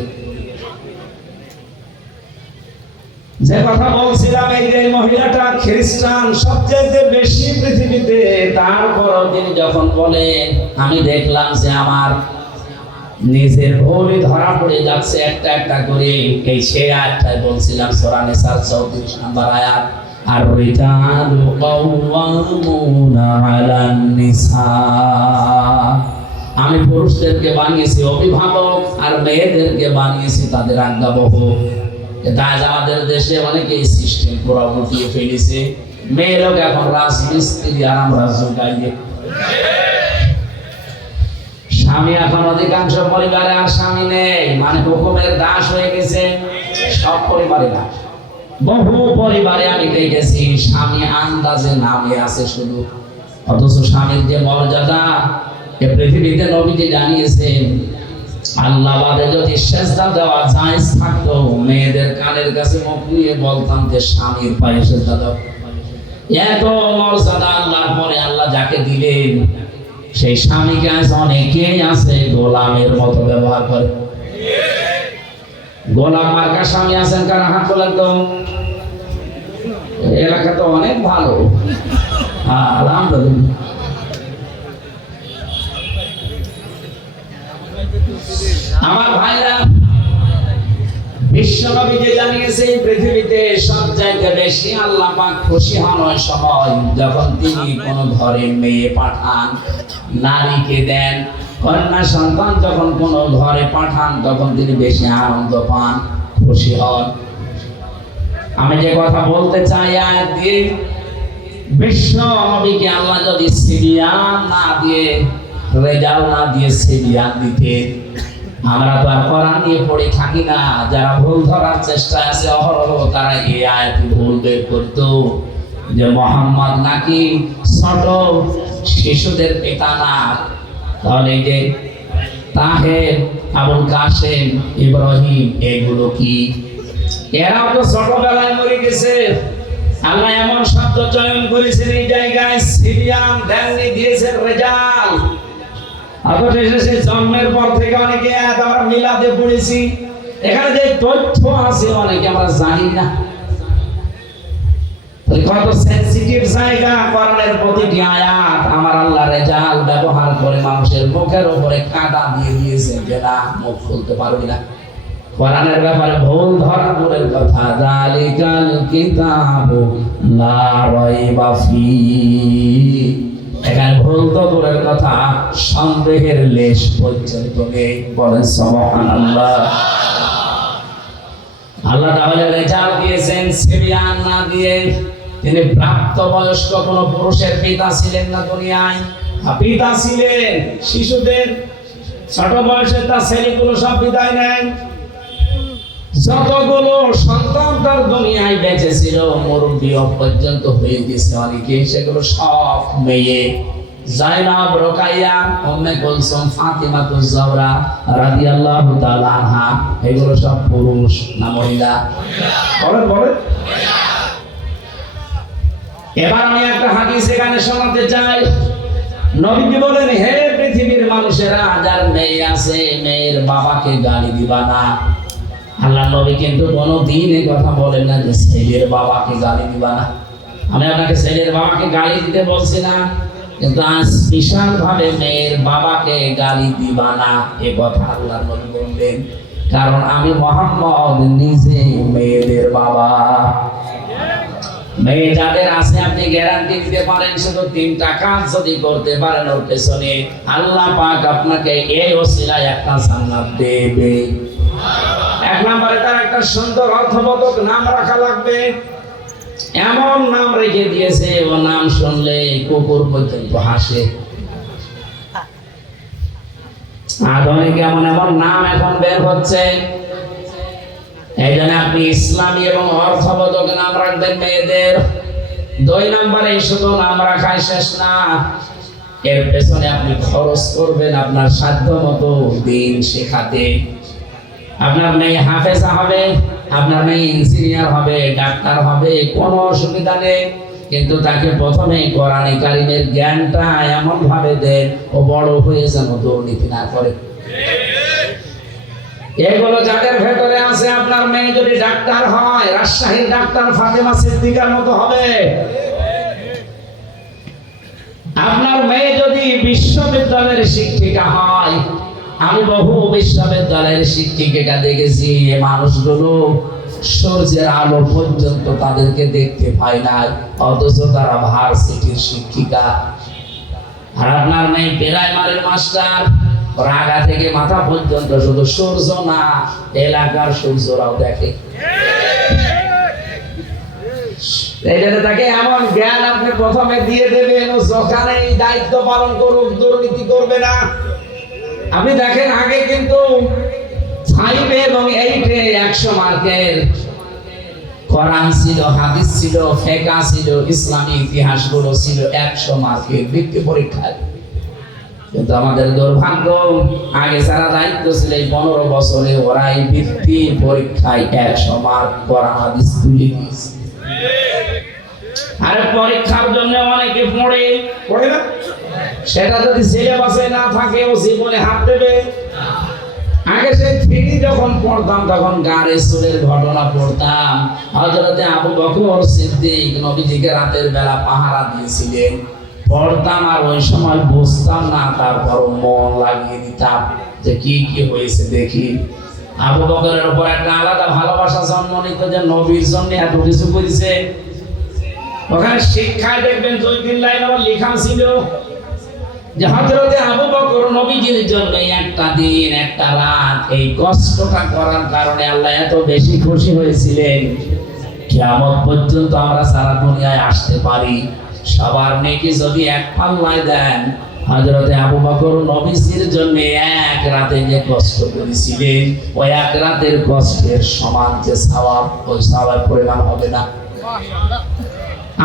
যে কথা বলছিলাম, এই যে মহিলাটা খ্রিস্টান সবচেয়ে বেশি পৃথিবীতে, তারপরও তিনি যখন বলেন আমি দেখলাম যে আমার নিজের ভুলই ধরা পড়ে যাচ্ছে একটা একটা করে, এই সে আয়াতটাই বলছিলাম সূরা নিসার 34 নম্বর আয়াত, আর রিজালু কাওয়ামুনা আলান নিসা। আমি পুরুষদেরকে বানিয়েছি অভিভাবক আর মেয়েদেরকে বানিয়েছি তাদের আজ্ঞাবহ। তাই আমাদের দেশে অনেকে এই সিস্টেম পুরো উঠিয়ে ফেলেছে, মেয়ে লোক এখন রাজমিস্ত্রি আর আমরা জোগাইয়ে। স্বামী এখন অধিকাংশ পরিবারে আর স্বামী নেই, মানে হুকুমের দাস হয়ে গেছে। সব পরিবারে না, বহু পরিবারে আমি দেখেছি স্বামী আন্দাজে নামে আছে শুধু, অথচ স্বামীর যে মর্যাদা এ পৃথিবীতে নবীজি জানিয়েছেন। আল্লাহ বাদে যদি সেজদা দেওয়া জায়েজ থাকতো, মেয়েদের কানের কাছে মুখ নিয়ে বলতাম যে স্বামীর পায়ে সেজদা দাও। এত মর্যাদা আল্লাহর পরে আল্লাহ যাকে দিলেন, সেই স্বামীকে আজ অনেকেই আছে গোলামের মতো ব্যবহার করে। গোলাম মার্কা স্বামী আছেন কারা? হাত তোলেন তো। এলাকা তো অনেক ভালো, আলহামদুলিল্লাহ। আমার ভাইরা, বিশ্বনবী যে জানিয়েছে পৃথিবীতে সবচাইতে বেশি আল্লাহ পাক খুশি হন ওই সময় যখন তিনি কোন ঘরে মেয়ে পাঠান, নারীকে দেন, কন্যা সন্তান যখন কোন ঘরে পাঠান তখন তিনি বেশি আনন্দ পান, খুশি হন। আমি যে কথা বলতে চাই, আয়াত দিয়ে বিশ্ব নবীকে আল্লাহ যদি সিরিয়ান না দিয়ে, রেজাল্ট না দিয়ে সিরিয়ান দিতে, আমরা তো আর কোরআন নিয়ে পড়ে থাকি না। যারা ভুল ধরার চেষ্টা আছে অহরহ, তারা এই আয়াত ভুল বের করতো যে মোহাম্মদ নাকি ছোট শিশুদের পিতা না। তাহলে এই যে তাহের, আবুল কাসেম, ইব্রাহিম, এগুলো কি? এরাও তো ছোটবেলায় মরে গেছে। আল্লাহ এমন শব্দ চয়ন করেছেন এই জায়গায়, সিরিয়ান দেননি, দিয়েছেন রেজাল। অথচ এসেছে জন্মের পর থেকে অনেকে আমরা মিলাদে পড়েছি, এখানে যে তথ্য আছে অনেকে আমরা জানি না। কত সেনসিটিভ জায়গা, কোরআনের প্রতিটি আয়াত আমার আল্লাহ রেজাল ব্যবহার করে মানুষের মুখের উপরে কাঁটা দিয়ে দিয়েছে যে না, মুখ খুলতে পারবি না। কোরআনের ব্যাপারে ভুল ধরা দূরের কথা, যালিকাল কিতাবু লা রাইবা ফীহি, এখানে ভুল তো দূরের কথা, সন্দেহের লেশ পর্যন্ত নেই। বলেন সুবহানাল্লাহ। আল্লাহ তাআলা রেজাল্ট দিয়েছেন সিরিয়ান না দিয়ে। তিনি প্রাপ্তবয়স্ক কোন পুরুষের পিতা ছিলেন না দুনিয়ায়, পিতা ছিলেন শিশুদের। ছোট বয়সের তার ছেলেগুলো সব বিদায় নেন। যতগুলো সন্তান তার দুনিয়ায় বেঁচে ছিল, মুরব্বী পর্যন্ত হয়ে গেছে অনেকে, সেগুলো সব মেয়ে। জাইনাব, রোকাইয়া, উম্মে কুলসুম, ফাতিমাতুজ জাহরা রাদিয়াল্লাহু তাআলা আনহা, এগুলো সব পুরুষ না মহিলা? বলেন বলেন। এবার আমি একটা হাদিস এখানে শোনাতে চাই। নবীজি বলেন, হে পৃথিবীর মানুষেরা, যার মেয়ে আছে মেয়ের বাবাকে গালি দিবা না। আল্লাহ নবী কিন্তু কোনোদিন এই কথা বলেন না যে ছেলের বাবাকে গালি দিবা না। আমি আপনাকে ছেলের বাবাকে গালি দিতে বলছি না, কিন্তু আজ বিশাল ভাবে মেয়ের বাবাকে গালি দিবা না এ কথা আল্লাহ নবী বললেন। কারণ আমি মুহাম্মদ নিজে মেয়েদের বাবা। মেয়ে যাদের আছে আপনি গ্যারান্টি দিতে পারেন, শুধু 3টা কাজ যদি করতে পারেন ওর পেছনে আল্লাহ পাক আপনাকে এই ওসিলায় একটা জান্নাত দেবে। 1 নম্বরে তার একটা সুন্দর অর্থবোধক নাম রাখা লাগবে। এমন নাম রেখে দিয়েছে ও নাম শুনলে কুকুর পর্যন্ত হাসে। আধুনিক এমন এমন নাম এখন বের হচ্ছে, এই জন্য আপনি ইসলামী এবং অর্থবোধক নাম রাখবেন মেয়েদের। 2 নম্বরে শুধু নাম রাখাই শেষ না, এর পেছনে আপনি খরচ করবেন আপনার সাধ্য মতো দিন শেখাতে। আপনার মেয়ে হাফেজা হবে, আপনার মেয়ে ইঞ্জিনিয়ার হবে, ডাক্তার হবে, কোনো অসুবিধা নেই, কিন্তু তাকে প্রথমে কোরআনে কারিমের জ্ঞানটা এমন ভাবে দেন ও বড় হয়ে যেন দুর্নীতি না করে। এগুলো যাদের ভেতরে আছে, আপনার মেয়ে যদি ডাক্তার হয়, রাজশাহীর ডাক্তার ফাতেমা সিদ্দিকার মতো হবে। আপনার মেয়ে যদি বিশ্ববিদ্যালয়ের শিক্ষিকা হয়, আমি বহু বিশ্ববিদ্যালয়ের শিক্ষিকা দেখেছি, এই মানুষগুলো সূর্যের আলো পর্যন্ত তাদেরকে দেখতে পায় না, অথচ তারা ভার্সিটির শিক্ষিকা। আর আপনার মেয়ে প্রাইমারির মাস্টার, রাগা থেকে মাথা পর্যন্ত শুধু সূর্য না, এলাকার সূর্যরাও দেখে। তাকে এমন জ্ঞান আপনি প্রথমে দিয়ে দেবেন, ও যেখানে এই দায়িত্ব পালন করুক, দুর্নীতি করবে না। আপনি দেখেন আগে কিন্তু 5 এবং 8 100 মার্কের কোরআন ছিল, হাদিস ছিল, ফিকহ ছিল, ইসলামী ইতিহাস গুলো ছিল 100 মার্কের বৃত্তি পরীক্ষায়। কিন্তু আমাদের দুর্ভাগ্য, আগে যারা দায়িত্ব ছিল এই 15 বছরে ওরা এই বৃত্তি পরীক্ষায় 100 মার্ক কোরআন হাদিস তুলে দিয়েছে। আর পরীক্ষার জন্য অনেকে পড়ে না, সেটা যদি সিলেবাসে না থাকে ও জীবনে হাত দেবে। আগে সেই ফিরি যখন পড়তাম তখন গাড়ি চুরের ঘটনা পড়তাম। হযরতে আবু বকর সিদ্দিক নবীজিকে রাতের বেলা পাহারা দিয়েছিলেন, পড়তাম আর ওই সময় বুঝতাম না, তারপর মন লাগিয়ে দিতাম যে কি কি হয়েছে দেখি। আবু বকরের উপর একটা আলাদা ভালোবাসা জন্ম নিত, যে নবীর জন্য এত কিছু করেছে। ওখানে শিক্ষায় দেখবেন 2-3 লাইন আমার লেখা ছিল যে হযরতে আবু বকর নবীজির জন্য একটা দিন একটা রাত এই কষ্টটা করার কারণে আল্লাহ এত বেশি খুশি হয়েছিলেন, কিয়ামত পর্যন্ত আমরা সারা দুনিয়ায় আসতে পারি, সবার নেকি যদি এক পাল্লায় দেন, হযরতে আবু বকর নবীজির জন্য এক রাতে যে কষ্ট করেছিলেন, ওই এক রাতের কষ্টের সমান যে সওয়াব, ওই সওয়াবের পরিমাণ হবে না।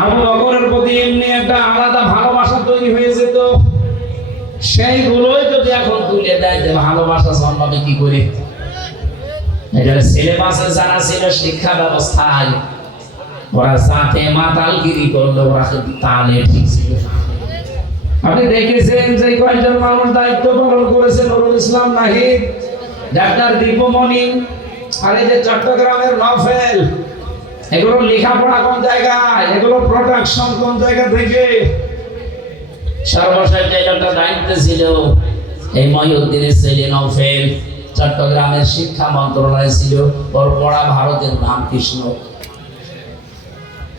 আবু বকরের প্রতি এমনি একটা আলাদা ভালোবাসা তৈরি হয়ে যেত, সেইগুলোই যদি এখন তুলে দেয় যে ভালোবাসা জন্মাবে কি করে। এটা সিলেবাসে জানা ছিল, শিক্ষা ব্যবস্থায় ওরা সাথে মাতালগিরি করলো, ওরা তালে ঠিক ছিল। আপনি দেখেছেন যে কয়েকজন মানুষ দায়িত্ব পালন করেছে, নুরুল ইসলাম নাহিদ, ডাক্তার দীপমণি, আর এই যে চট্টগ্রামের নফেল, এগুলো লেখাপড়া কোন জায়গায়, এগুলো প্রোডাকশন কোন জায়গা থেকে। সর্বশেষ যে একটা দায়িত্ব ছিল এই মহিউদ্দিনের ছেলে নফেল, চট্টগ্রামের শিক্ষা মন্ত্রণালয় ছিল, ওর পড়া ভারতের রামকৃষ্ণ।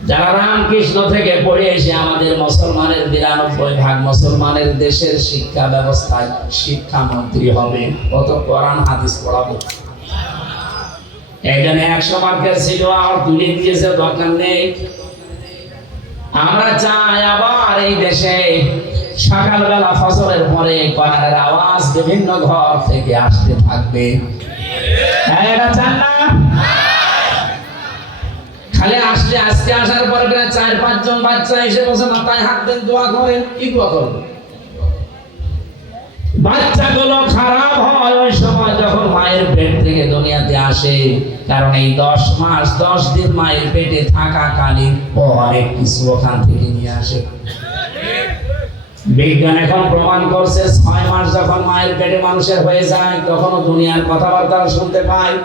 যারা রামকৃষ্ণ থেকে পড়ে এসে আমাদের মুসলমানের 92% মুসলমানের দেশের শিক্ষা ব্যবস্থায় শিক্ষামন্ত্রী হবে, কত কোরআন হাদিস পড়াবে। এখানে 100 মার্কের ছিল, আর তুলে দিয়েছে, দরকার নেই। আমরা চাই আবার এই দেশে সকালবেলা ফজরের পরে কোরআনের আওয়াজ বিভিন্ন ঘর থেকে আসতে থাকবে। এটা চান না? খালি আসলে আজকে আসার পরে 4-5 জন বাচ্চা এসে বসে মাথায় হাত দেন, দোয়া করেন। কি দোয়া করবেন? বাচ্চাগুলো খারাপ হয় ওই সময় যখন মায়ের পেট থেকে দুনিয়াতে আসে, কারণ এই 10 মাস 10 দিন মায়ের পেটে থাকাকালীন ও অনেক কিছু ওখান থেকে নিয়ে আসে। বিজ্ঞান এখন প্রমাণ করছে 6 মাস যখন মায়ের পেটে মানুষের হয়ে যায়, তখনও দুনিয়ার কথাবার্তা শুনতে পায়।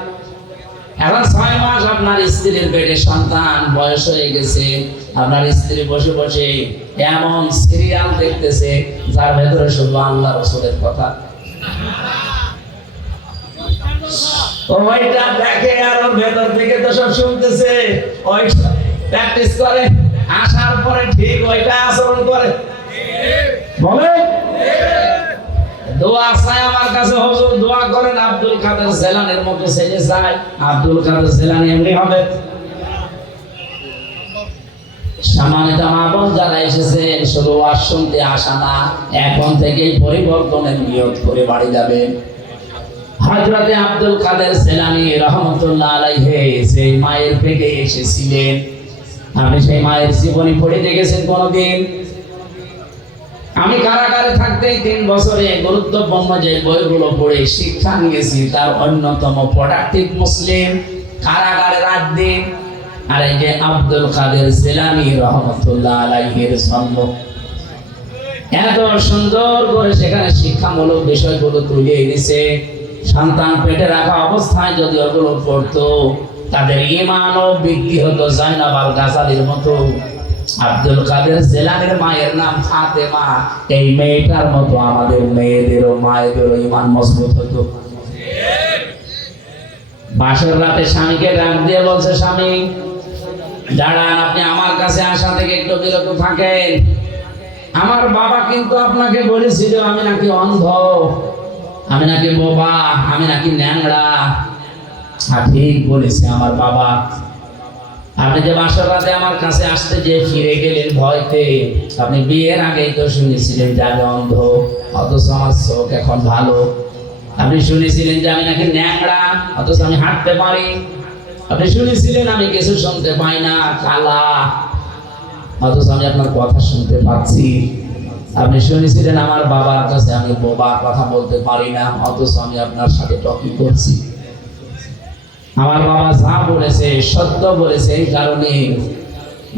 এখন 6 মাস আপনার স্ত্রীর পেটে সন্তান, বয়স হয়ে গেছে, আপনার স্ত্রী বসে বসে এমন সিরিয়াল দেখতেছে যার ভেতরে শুধু আল্লাহ রাসূলের কথা। ওইটা দেখে আর ওর ভেতর থেকে তো সব শুনতেছে, ওইটা প্র্যাকটিস করে, আসার পরে ঠিক ওইটা আচরণ করে। বলে দোয়া চাই আমার কাছে, হুজুর দোয়া করেন আব্দুল কাদের জিলানীর মতো ছেলে চাই। আব্দুল কাদের জিলানী এমনি হবে? সম্মানিত মা বোন যারা এসেছেন, শুধু ওয়াজ শুনতে আসা না, এখন থেকেই পরিবর্তনের নিয়ত করে বাড়ি যাবেন। হযরতে আব্দুল কাদের জিলানী রাহমাতুল্লাহ আলাইহি যে মায়ের পেটে এসেছিলেন, আপনি সেই মায়ের জীবনী পড়ে দেখেছেন কোনদিন? আমি কারাগারে থাকতেই 3 বছরে গুরুত্বপূর্ণ যে বইগুলো পড়ে শিক্ষা নিয়েছি, তার অন্যতম প্রোডাক্টিভ মুসলিম, কারাগারে রাত দিন। আর এই যে আব্দুল কাদের জিলানী রাহমাতুল্লাহ আলাইহির জন্ম, এত সুন্দর করে সেখানে শিক্ষামূলক বিষয়গুলো তুলে এনেছে। সন্তান পেটে রাখা অবস্থায় যদি ওগুলো পড়তো তাদের ঈমানও বৃদ্ধি হতো জাইনাব আল গাজালির মতো। আব্দুল কাদের জেলানির মায়ের নাম ফাতেমা, এই মেয়েটার মতো আমাদের মেয়েদেরও মায়েদেরও ঈমান মজবুত হতো। বাসর রাতে স্বামীকে ডাক দিয়ে বলছে, স্বামী দাঁড়ান, আপনি আমার কাছে আসা থেকে একটু বিরত থাকেন। আমার বাবা কিন্তু আপনাকে বলেছিল আমি নাকি অন্ধ, আমি নাকি বোবা, আমি নাকি ন্যাংরা। ঠিক বলেছে আমার বাবা। আপনি যে বাসর রাতে আমার কাছে আসতে যে ফিরে গেলেন ভয়তে, আপনি বিয়ের আগেই তো শুনেছিলেন যে আমি অন্ধ, অথচ আমার চোখ এখন ভালো। আপনি শুনেছিলেন যে আমি নাকি ন্যাংরা, অথচ আমি হাঁটতে পারি। আপনি শুনেছিলেন আমি কিছু শুনতে পাই না, কালা, অথচ আমি আপনার কথা শুনতে পাচ্ছি। আপনি শুনেছিলেন আমার বাবার কাছে আমি বোবা, কথা বলতে পারি না, অথচ আমি আপনার সাথে টকি করছি। আমার বাবা যা বলেছে সত্য বলেছে, এই কারণে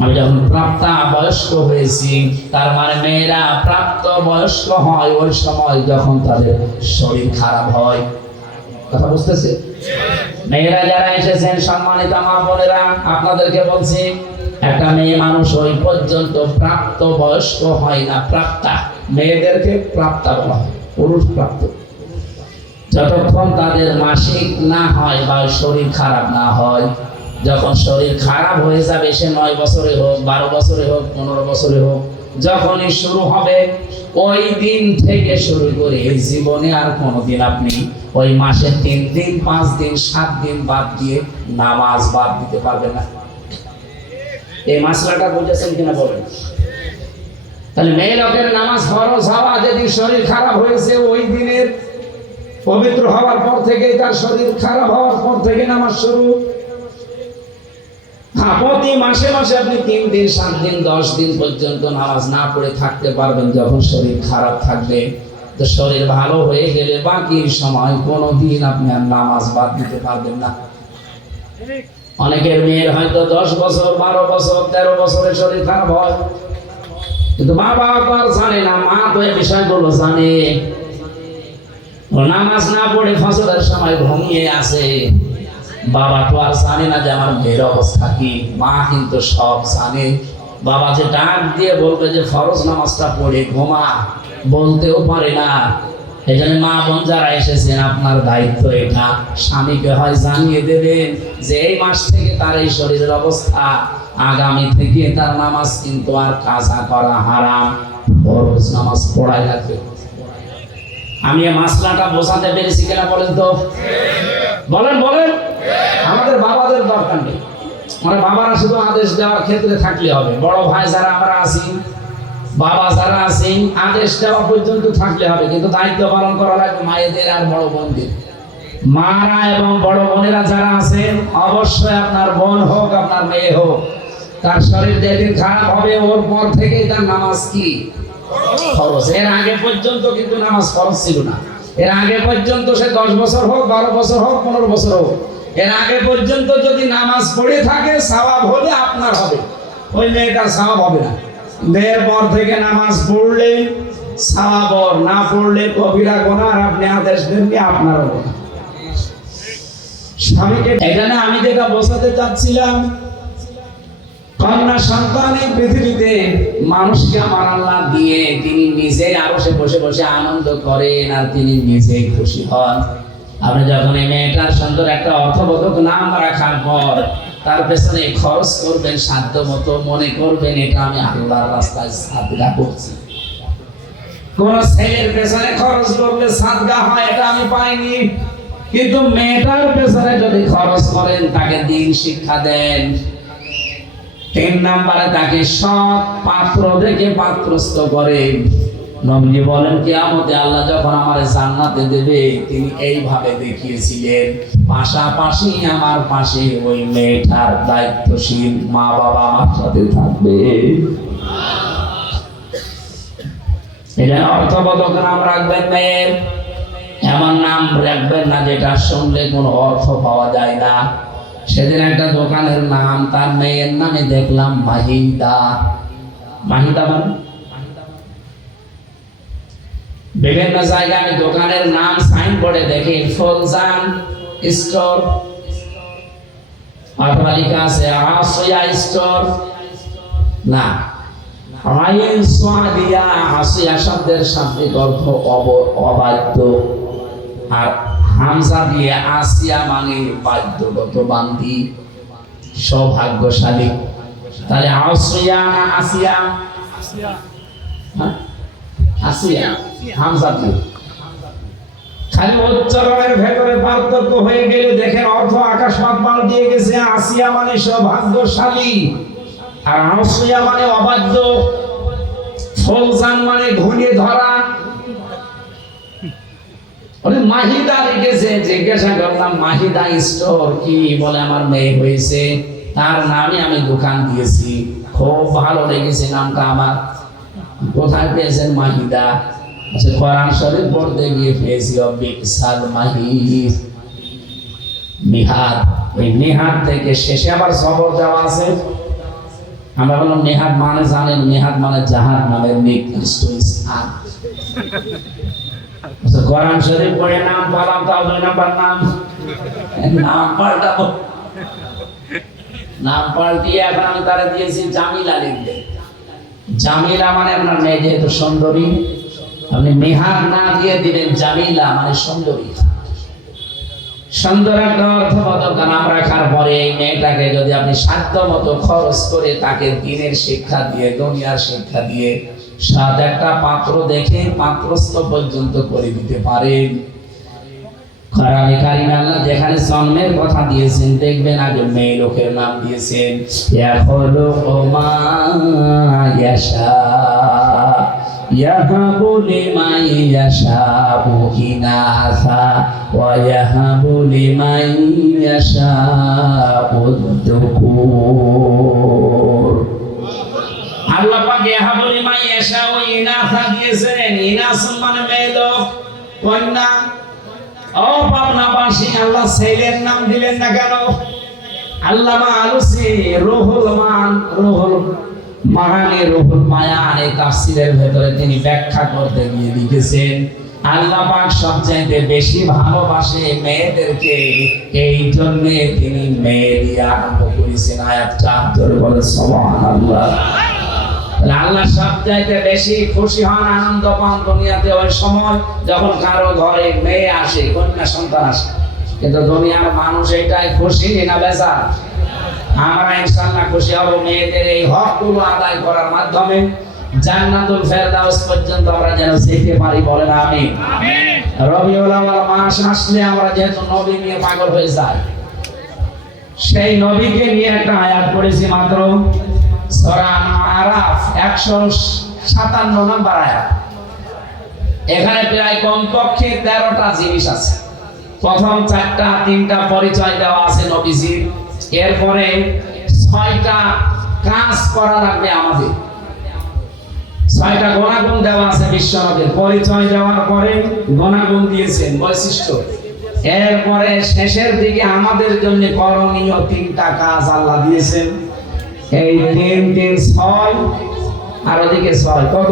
আমি যখন প্রাপ্তা বয়স্ক হয়েছি, তার মানে মেয়েরা প্রাপ্ত বয়স্ক হয় ওই সময় যখন তাদের শরীর খারাপ হয়। কথা বুঝতেছে? মেয়েরা যারা এসেছেন সম্মানিত মা বোনেরা, আপনাদেরকে বলছি, একটা মেয়ে মানুষ ওই পর্যন্ত প্রাপ্ত বয়স্ক হয় না, প্রাপ্তা। মেয়েদেরকে প্রাপ্তা বলা হয়, পুরুষ প্রাপ্ত। যতক্ষণ তাদের মাসিক না হয় বা শরীর খারাপ না হয়, যখন শরীর খারাপ হয়ে যাবে, সে 9 বছরে হোক, 12 বছরে হোক, 15 বছরে হোক, যখনই শুরু হবে ওই দিন থেকে শুরু করে জীবনে আর কোনোদিন আপনি ওই মাসে 3 দিন, 5 দিন, 7 দিন বাদ দিয়ে নামাজ বাদ দিতে পারবেন না। এই মাসলাটা বুঝেছেন কিনা বলেন? তাহলে মেয়ে লোকের নামাজ ফরজ হওয়া, যেদিন শরীর খারাপ হয়েছে ওই দিনের পবিত্র হওয়ার পর থেকে, তার শরীর খারাপ হওয়ার পর থেকে নামাজ শুরু। প্রতি মাসে মাসে আপনি 3 দিন, 7 দিন, 10 দিন পর্যন্ত নামাজ না পড়ে থাকতে পারবেন যখন শরীর খারাপ থাকবে। তো শরীর ভালো হয়ে গেলে বাকি সময় কোনোদিন আপনি আর নামাজ বাদ দিতে পারবেন না। অনেকের মেয়ের হয়তো 10 বছর, 12 বছর, 13 বছরের শরীর খারাপ হয়, কিন্তু বাবা তো আর জানে না, মা তো এই বিষয়গুলো জানে। নামাজ না পড়ে ফজরের সময় ঘুমিয়ে আছে, বাবা তো আর জানে না যে আমার মেয়ের অবস্থা কি। মা কিন্তু সব জানে। বাবা যে ডাক দিয়ে বলবে যে ফরজ নামাজটা পড়ে ঘুমা, বলতেও পারে না। এই জন্য মা বোন যারা এসেছেন, আপনার দায়িত্ব এটা, স্বামীকে হয় জানিয়ে দেবেন যে এই মাস থেকে তার এই শরীরের অবস্থা, আগামী থেকে তার নামাজ কিন্তু আর কাজা করা হারাম, ফরজ নামাজ পড়াই লাগবে। আমি এই মাসলাটা বোঝাতে পেরেছি কিনা বলেন তো? বলেন বলেন। আমাদের বাবাদের দরকার নেই, মানে বাবারা শুধু আদেশ দেওয়ার ক্ষেত্রে থাকলে হবে। বড় ভাই যারা আমরা আছি, বাবা যারা আছি, আদেশ দেওয়া পর্যন্ত থাকলে হবে, কিন্তু দায়িত্ব পালন করা লাগবে মায়েদের আর বড় বোনদের। মারা এবং বড় বোনেরা যারা আছেন, অবশ্যই আপনার বোন হোক, আপনার মেয়ে হোক, তার শরীর যেদিন খারাপ হবে ওর পর থেকেই তার নামাজ কি ফরজ। এর আগে পর্যন্ত কিন্তু নামাজ ফরজ ছিল না। এর আগে পর্যন্ত সে 10 বছর হোক, 12 বছর হোক, 15 বছর হোক, এর আগে পর্যন্ত যদি নামাজ পড়ে থাকে সওয়াব হলে আপনার হবে, ওই মেয়েটার সওয়াব হবে না। এর পর থেকে নামাজ পড়লে সওয়াব, না পড়লে কবিরা গুনাহ, আর আপনি আদেশ দেন কি আপনার হবে না। স্বামীকে এখানে আমি যেটা বোঝাতে চাচ্ছিলাম, কন্যা সন্তানের পৃথিবীতে মানুষকে আমার আল্লাহ দিয়ে তিনি নিজে আরশে বসে বসে আনন্দ করেন আর তিনি নিজেই খুশি হন। আপনি যখন এই মেয়েটার সুন্দর একটা অর্থবোধক নাম রাখার পর তার পেছনে খরচ করবেন সাধ্য মতো, মনে করবেন এটা আমি আল্লাহর রাস্তায় সাদগা করছি। কোন ছেলের পেছনে খরচ করলে সাদগা হয় এটা আমি পাইনি, কিন্তু মেয়েটার পেছনে যদি খরচ করেন, তাকে দিন শিক্ষা দেন, 3 নম্বরে তাকে সৎ পাত্র দেখে পাত্রস্থ করে। নবী বলেন কিয়ামতে আল্লাহ যখন আমারে জান্নাতে দেবে, তিনি এইভাবে দেখিয়েছিলেন, পাশাপাশি আমার পাশে ওই মেয়েটার দায়িত্বশীল মা বাবা আমার সাথে থাকবে। এটা অর্থবোধক নাম রাখবেন মেয়ের, এমন নাম রাখবেন না যেটা শুনলে কোনো অর্থ পাওয়া যায় না। সেদিন একটা দোকানের নাম তার মেয়ের নামে দেখলাম মাহিদা। মাহিদা মানে বিভিন্ন জায়গায় আমি দোকানের নাম সাইনবোর্ডে দেখি ফৌজান স্টোর, অথবা লেখা আছে আসিয়া স্টোর। না, আইন সাদিয়া, আসিয়া শব্দের শাব্দিক অর্থ অবাধ্য, আর হামজা দিয়ে আসিয়া মানে বাধ্যগত বান্দি, সৌভাগ্যশালী। তাহলে আসিয়া না আসিয়া? আসিয়া হামজা দিয়ে। খালি উচ্চারণের ভেতরে পার্থক্য হয়ে গেলে দেখেন অর্থ আকাশ পাতাল দিয়ে গেছে। আসিয়া মানে সৌভাগ্যশালী, আর আসিয়া মানে অবাধ্য, ফৌজান মানে ঘুরিয়ে ধরা। মাহিদা লিখেছে, জিজ্ঞাসা করলাম মাহিদা স্টোর কি? বলে আমার মেয়ে হয়েছে, তার নামে আমি দোকান দিয়েছি, খুব ভালো লেগেছে নামটা আমার। কোথায় পেয়েছেন মাহিদা? আচ্ছা, কোরআন শরীফ পড়তে গিয়ে পেয়েছি বিসাল মাহিদ, নিহাদ। ওই নিহাদ থেকে শেষে আবার সবর দেওয়া আছে। আমরা বললাম নেহাদ মানে জানেন? নেহাদ মানে জাহান নামের নিকৃষ্ট স্থান। কোরআন শরীফ পড়ে নাম পালাম, তাও 2 নাম্বার নাম পাল্টাবো। নাম পাল্টিয়ে এখন আমি তারা দিয়েছি জামিলা লিখবে। জামিলা মানে আপনার মেয়ে যেহেতু সুন্দরী, আপনি নেহাদ না দিয়ে দিবেন জামিলা মানে সুন্দরী। সুন্দর একটা অর্থবোধক নাম রাখার পরে এই মেয়েটাকে যদি আপনি সাধ্য মতো খরচ করে তাকে দিনের শিক্ষা দিয়ে, দুনিয়ার শিক্ষা দিয়ে, সাত একটা পাত্র দেখে পাত্রস্থ পর্যন্ত করে দিতে পারেন। কোরআনে কারিমে আল্লাহ যেখানে জন্মের কথা দিয়েছেন দেখবেন আগে মেয়ে লোকের নাম দিয়েছেন ইয়াখলুকু মা ইয়াশা ইয়াহাবু লিমান ইয়াশাউ ইনাসা ওয়া ইয়াহাবু লিমান ইয়াশাউ যুকুর। আল্লাহ পাক ইয়াহাবু লিমান ইয়াশাউ ইনাসা দিয়েছেন। ইনাস মানে মেয়ে লোক, কন্যা। ও পাবনাবাসী, আল্লাহ ছেলের নাম দিলেন না কেন? আল্লামা আলুসি রুহুল মাহানি রুহুল মায়ান এই তাফসীরের ভেতরে তিনি ব্যাখ্যা করতে গিয়ে লিখেছেন আল্লাহ পাক সবচাইতে বেশি ভালোবাসে মেয়েদেরকে, এই জন্য তিনি মেয়ে দিয়ে আরম্ভ করেছেন। আয়াতটা ধরে বলে সুবহানাল্লাহ। আল্লাহ সবচাইতে বেশি খুশি হন, আনন্দ পান দুনিয়াতে ওই সময় যখন কারো ঘরে মেয়ে আসে, কন্যা সন্তান আসে। কিন্তু দুনিয়ার মানুষ এটাই খুশি না বেজার? আমরা ইনশাআল্লাহ খুশি হব মেয়েদের এই হকগুলো আদায় করার মাধ্যমে জান্নাতুল ফেরদাউস পর্যন্ত আমরা যেন যেতে পারি। বলেন আমিন। রবিউল আউয়াল মাস আসলে আমরা যেহেতু নবী নিয়ে পাগল হয়ে যাই, সেই নবীকে নিয়ে একটা আয়াত পড়েছি মাত্র, সূরা আরাফ 157 নম্বর আয়াত। এখানে প্রায় কমপক্ষে 13টা জিনিস আছে। প্রথম 3টা পরিচয় দেওয়া আছে নবীজির, এরপরে 6টা কাজ করা লাগবে আমাদের, 6টা গুণাগুণ দেওয়া আছে বিশ্বনবীর। পরিচয় দেওয়ার পরে গুণাগুণ দিয়েছেন, বৈশিষ্ট্য। এরপরে শেষের দিকে আমাদের জন্য করণীয় 3টা কাজ আল্লাহ দিয়েছেন। এই 3 3 6 আর ওদিকে 6 কত?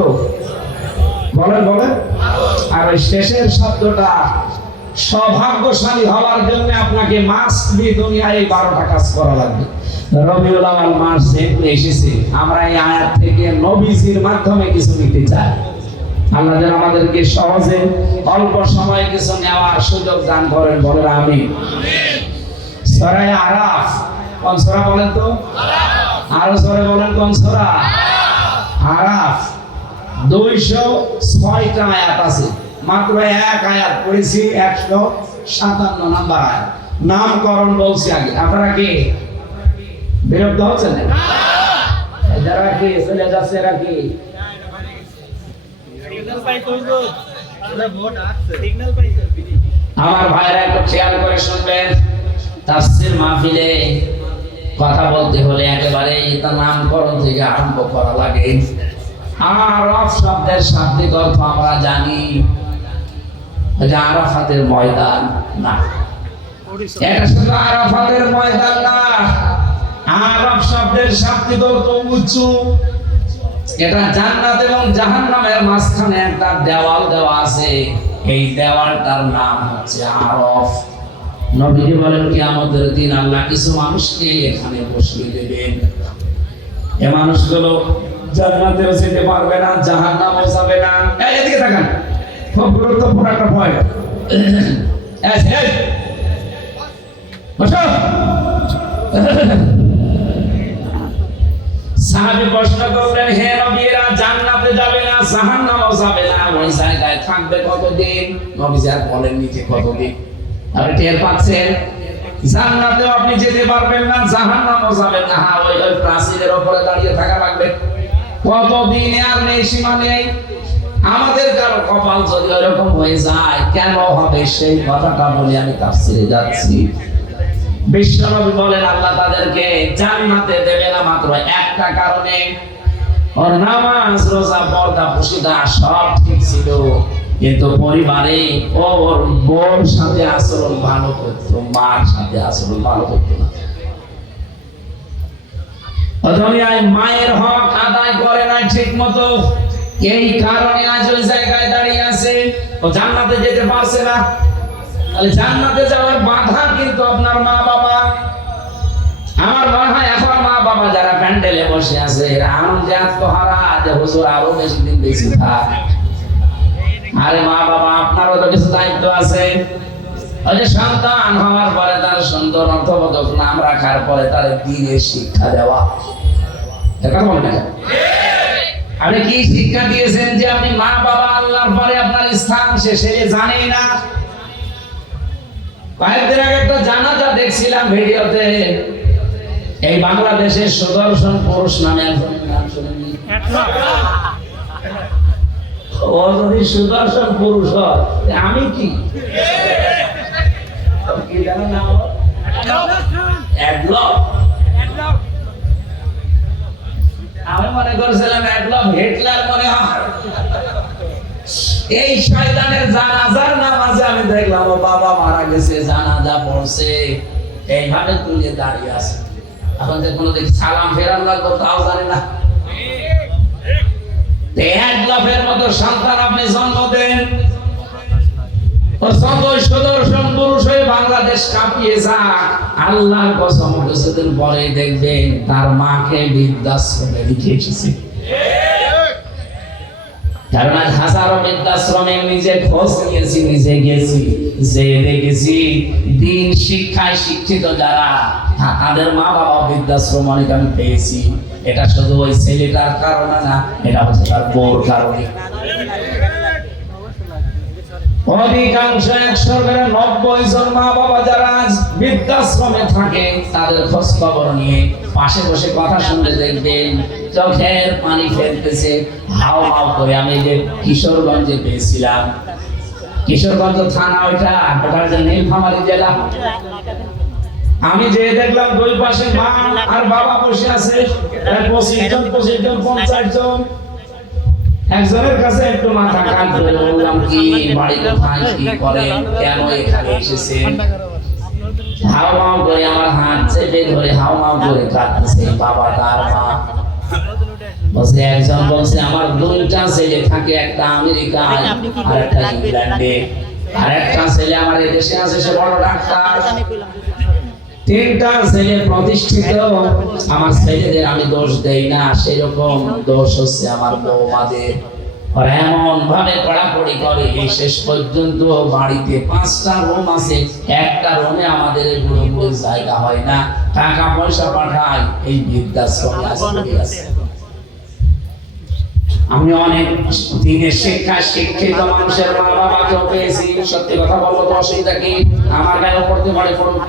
বলেন বলেন। আর ওই শেষের শব্দটা সৌভাগ্যশালী হওয়ার জন্য আপনাকে মাস্ট বি দুনিয়ায় 12টা কাজ করা লাগবে। রবিউল আউয়াল মাস যেহেতু এসেছে, আমরা এই আয়াত থেকে নবীজির মাধ্যমে কিছু নিতে চাই। আল্লাহ যেন আমাদেরকে সহজে অল্প সময়ে কিছু নেওয়ার সুযোগ দান করেন। বলেন আমিন। সূরা আরাফ কোন সূরা বলেন তো? আরো জোরে বলেন কোন সূরা? আরাফ। 206টা আয়াত আছে, মাত্র এক আয়াত পড়েছি, 157 নম্বর আয়াত। নামকরণ বলছি আগে। আপনারা কি বিরক্ত হচ্ছেন? যারা কি চলে যাচ্ছে, এরা কি আমার ভাইরা একটু খেয়াল করে শুনবেন। তাফসীর মাহফিলে কথা বলতে হলে একেবারে এটা নামকরণ থেকে আরম্ভ করা লাগে। আরাফ শব্দের শাব্দিক অর্থ আমরা জানি, এটা আরাফাতের ময়দান না। এটা শুধু আরাফাতের ময়দান না, আরাফ শব্দের শাব্দিক অর্থ উঁচু, এটা জান্নাত এবং জাহান্নামের মাঝখানে একটা দেওয়াল দেওয়া আছে, এই দেওয়ালটার নাম হচ্ছে আরফ। নবীজি বলেন কিয়ামতের দিন আল্লাহ কিছু মানুষকে এখানে বসিয়ে দেবেন। এই মানুষগুলো জান্নাতেও যেতে পারবে না, জাহান্নামেও যাবে না। এদিকে তাকান, খুব গুরুত্বপূর্ণ একটা পয়েন্ট। সাহাবী প্রশ্ন করলেন, হে নবী, এরা জান্নাতে যাবে না, জাহান্নামেও যাবে না, ওই জায়গায় থাকবে কতদিন? নবীজি আর বলেননি যে কতদিন। আপনি টের পাচ্ছেন? জান্নাতেও আপনি যেতে পারবেন না, জাহান্নামেও যাবেন না। হ্যাঁ, ওই প্রাচীরের উপরে দাঁড়িয়ে থাকা লাগবে। কতদিন আর নেই, সীমা নেই। আমাদের কারো কপাল যদি এরকম হয়ে যায়, কেন হবে সেই কথাটা বলে আমি তাফসীরে যাচ্ছি। বিশ্বনবী বলেন আল্লাহ তাদেরকে জান্নাতে দেবে না মাত্র একটা কারণে, ওর নামাজ রোজা পর্দা পুশিদা সব ঠিক ছিল, কিন্তু পরিবারে ওর বোর সাথে আচরণ ভালো করতো, মার সাথে আচরণ ভালো করতো না। দুনিয়ায় মায়ের হক আদায় করে না ঠিক মতো, এই কারণে আজ ওই জায়গায় দাঁড়িয়ে আছে। ও জান্নাতে যেতে পারছে না। তাহলে জান্নাতে যাওয়ার বাধা কিন্তু আপনার মা বাবা। আমার মনে হয় এখন মা বাবা যারা প্যান্ডেলে বসে আছে এরা আনন্দে আত্মহারা, যে হুজুর আরো বেশি দিন বেশি থাক। আরে মা বাবা, আপনারও তো কিছু দায়িত্ব আছে। ওই যে সন্তান হওয়ার পরে তার সুন্দর অর্থবোধক নাম রাখার পরে তার দ্বীনের শিক্ষা দেওয়া। এটা বলেন না, আপনি কি শিক্ষা দিয়েছেন যে আপনি মা বাবা আল্লাহর পরে আপনার স্থান শেষে জানেই না? কয়েকদিন আগে একটা জানাজা দেখছিলাম ভিডিওতে, এই বাংলাদেশের সুদর্শন পুরুষ নামে একজনের নাম শুনেননি? ও যদি সুদর্শন পুরুষ হয়, আমি কি জানেন না? আমি মনে করছিলাম অ্যাডলফ হিটলার মনে হয়। এই শয়তানের জানাজার নামাজে আমি দেখলাম ও বাবা মারা গেছে, জানাজা পড়ছে, এইভাবে তুলে দাঁড়িয়ে আছে। এখন যে কোনো দেখি সালাম ফেরান লাগবে তাও জানে না। অ্যাডলফের মতো সন্তান আপনি জন্ম দেন, ও যতই সুদর্শন পুরুষ হয়ে বাংলাদেশ কাঁপিয়ে যাক, আল্লাহর কসম কিছুদিন পরে দেখবেন তার মাকে বৃদ্ধাশ্রমে রেখে এসেছে। কারণ আজ হাজারো বৃদ্ধাশ্রমে নিজে খোঁজ নিয়েছি, নিজে গেছি, যে দেখেছি দিন শিক্ষায় শিক্ষিত যারা তাদের মা বাবা বৃদ্ধাশ্রম অনেক আমি পেয়েছি। এটা শুধু ওই ছেলেটার কারণে না, এটা হচ্ছে তার বউর কারণে। অধিকাংশ 190 জন মা বাবা যারা আজ বৃদ্ধাশ্রমে থাকে তাদের খোঁজ খবর নিয়ে পাশে বসে কথা শুনতে দেখবেন চোখের পানি ফেলতেছে, হাও হাও করে। আমি যে কিশোরগঞ্জে পেয়েছিলাম, কিশোরগঞ্জ থানা, ওটার যে নীলফামারী জেলা, আমি যে দেখলাম দুই পাশে মা আর বাবা বসে আছে, 25 জন 50 জন। একজনের কাছে একটু মাথা কান ধরে বললাম, কি বাড়ি কোথায়, কি করেন, কেন এখানে এসেছেন? হাওমাও করে আমার হাত চেপে ধরে হাওমাও করে কাঁদতেছে বাবা তার মা। বলছে, একজন বলছে আমার দুইটা ছেলে থাকে, একটা আমেরিকায় আর একটা ইংল্যান্ডে, আর একটা ছেলে আমার এই দেশে আছে, সে বড় ডাক্তার। 3টা ছেলে প্রতিষ্ঠিত। আমার ছেলেদের আমি দোষ দেই না, সেরকম দোষ হচ্ছে আমার বৌমাদের। ওরা এমন ভাবে পড়াপড়ি করে, এই শেষ পর্যন্ত বাড়িতে 5টা রুম আছে, একটা রুমে আমাদের পুরোপুরি জায়গা হয় না, টাকা পয়সা পাঠায় এই বৃদ্ধাশ্রমে আছে। আমি অনেক দিনের শিক্ষায় শিক্ষিত মানুষের মা বাবাকেও পেয়েছি। সত্যি কথা বলবো তো অসুবিধা কি? আমার গায়ে পড়তে পারে পড়ুন,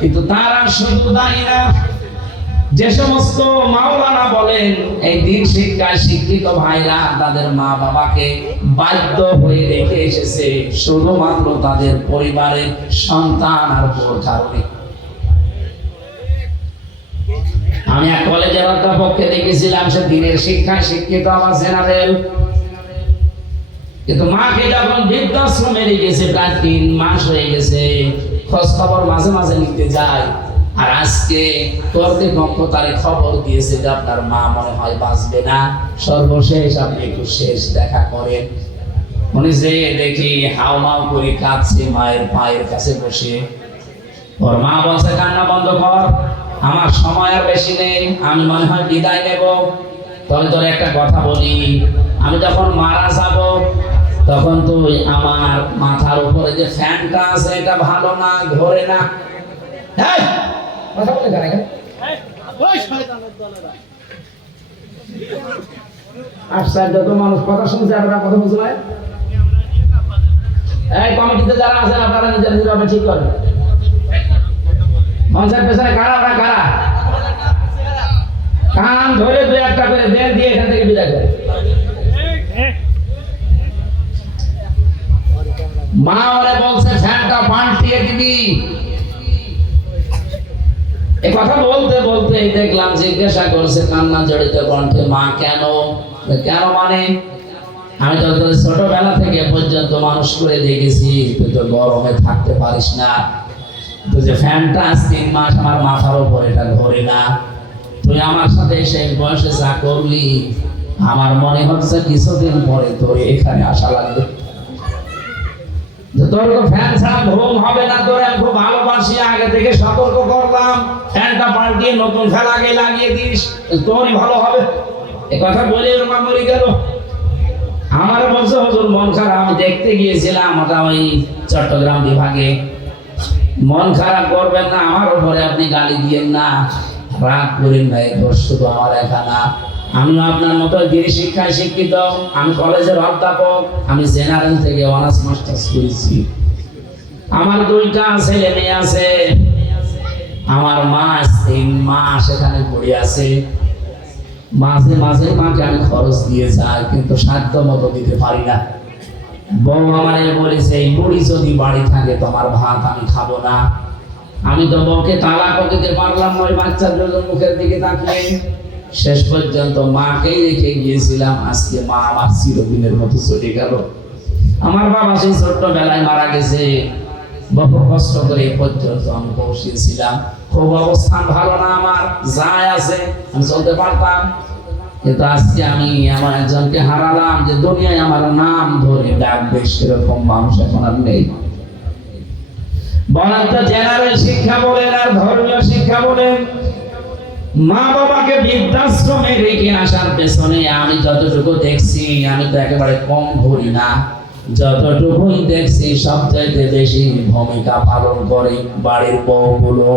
কিন্তু তারা শুধু দায়ী না। যে সমস্ত মাওলানা বলেন এই দিন শিক্ষায় শিক্ষিত ভাইরা তাদের মা বাবাকে বাধ্য হয়ে রেখে এসেছে শুধুমাত্র তাদের পরিবারের সন্তান আর বউর কারণে। আমি এক কলেজের অধ্যাপককে দেখেছিলাম, সে দিনের শিক্ষায় শিক্ষিত আমার জেনারেল, কিন্তু মাকে যখন বৃদ্ধাশ্রমে রেখেছে প্রায় 3 মাস হয়ে গেছে, খোঁজ খবর মাঝে মাঝে নিতে যায়, আর আজকে কর্তৃপক্ষ তার খবর দিয়েছে যে আপনার মা মনে হয় বাঁচবে না, সর্বশেষ আপনি একটু শেষ দেখা করেন। উনি যে দেখি হাওমাও করে কাঁদছে মায়ের পায়ের কাছে বসে। ওর মা বলছে, কান্না বন্ধ কর, আমার সময় আর বেশি নেই, আমি মনে হয় বিদায় নেব। তবে তোর একটা কথা বলি, আমি যখন মারা যাব তখন তুই আমার মাথার উপরে যে ফ্যানটা আছে এটা ভালো না, ঘোরে না। আশ্চর্য তো মানুষ কথা শুনছে, আপনারা কথা বুঝতে পারেন? এই কমিটিতে যারা আছেন আপনারা নিজের নিজে ঠিক করেন। মঞ্চের পেছনে কারা ওরা কারা? কান ধরে দুই একটা করে দেন, দিয়ে এখান থেকে বিদায় করে। মা ওরে বলছে ফ্যানটা পাল্টিয়ে দিবি। এই কথা বলতে বলতে দেখলাম জিজ্ঞাসা করছে কান্না জড়িত কণ্ঠে, মা কেন? কেন মানে আমি তো তোর ছোটবেলা থেকে পর্যন্ত মানুষ করে দেখেছি, তুই তো গরমে থাকতে পারিস না, তুই যে ফ্যানটা 3 মাস আমার মাথার উপর এটা ঘোরে না, তুই আমার সাথে সেই বয়সে যা করলি আমার মনে হচ্ছে কিছুদিন পরে তোর এখানে আসা লাগবে। তোর তো ফ্যান ছাড়া ঘুম হবে না, তোর আমি খুব ভালোবাসি, আগে থেকে সতর্ক করলাম, ফ্যানটা পাল্টিয়ে নতুন ফ্যান আগে লাগিয়ে দিস, তোরই ভালো হবে। এ কথা বলে ওর মা মরে গেল। আমার বলছে হুজুর মন খারাপ, আমি দেখতে গিয়েছিলাম ওটা ওই চট্টগ্রাম বিভাগে। মন খারাপ করবেন না, আমার উপরে আপনি গালি দিয়েন না, রাগ করেন না, এই দোষ শুধু আমার একা না, আমিও আপনার মতো গিরি শিক্ষায় শিক্ষিত, আমি কলেজের অধ্যাপক, আমি জেনারেল থেকে অনার্স মাস্টার্স করেছি, আমার 2টা ছেলে মেয়ে আছে, আমার মা 3 মাস এখানে পড়ে আছে, মাঝে মাঝে মাকে আমি খরচ দিয়ে যাই, কিন্তু সাধ্য মতো দিতে পারি না। বউ আমার বলেছে এই বুড়ি যদি বাড়ি থাকে তোমার ভাত আমি খাবো না। আমি তো বউকে তালাকও দিতে পারলাম না, ওই বাচ্চার মুখের দিকে তাকিয়ে। শেষ পর্যন্ত মাকেই রেখে গিয়েছিলাম, আজকে মা আমার চিরদিনের মতো চলে গেল। আমার বাবা সেই ছোট্টবেলায় মারা গেছে, বহু কষ্ট করে এ পর্যন্ত আমি পৌঁছেছিলাম। খুব অবস্থান ভালো না আমার, যাই আছে আমি চলতে পারতাম, কিন্তু আজকে আমি আমার একজনকে হারালাম যে দুনিয়ায় আমার নাম ধরে ডাকবে সেরকম মানুষ এখন আর নেই। বলেন তো জেনারেল শিক্ষা বলেন আর ধর্মীয় শিক্ষা বলেন, মা বাবাকে বৃদ্ধাশ্রমে রেখে আসার পেছনে আমি যতটুকু দেখছি, আমি তো একেবারে কম ঘুরি না, যতটুকুই দেখছি সবচাইতে বেশি ভূমিকা পালন করে বাড়ির বউগুলো।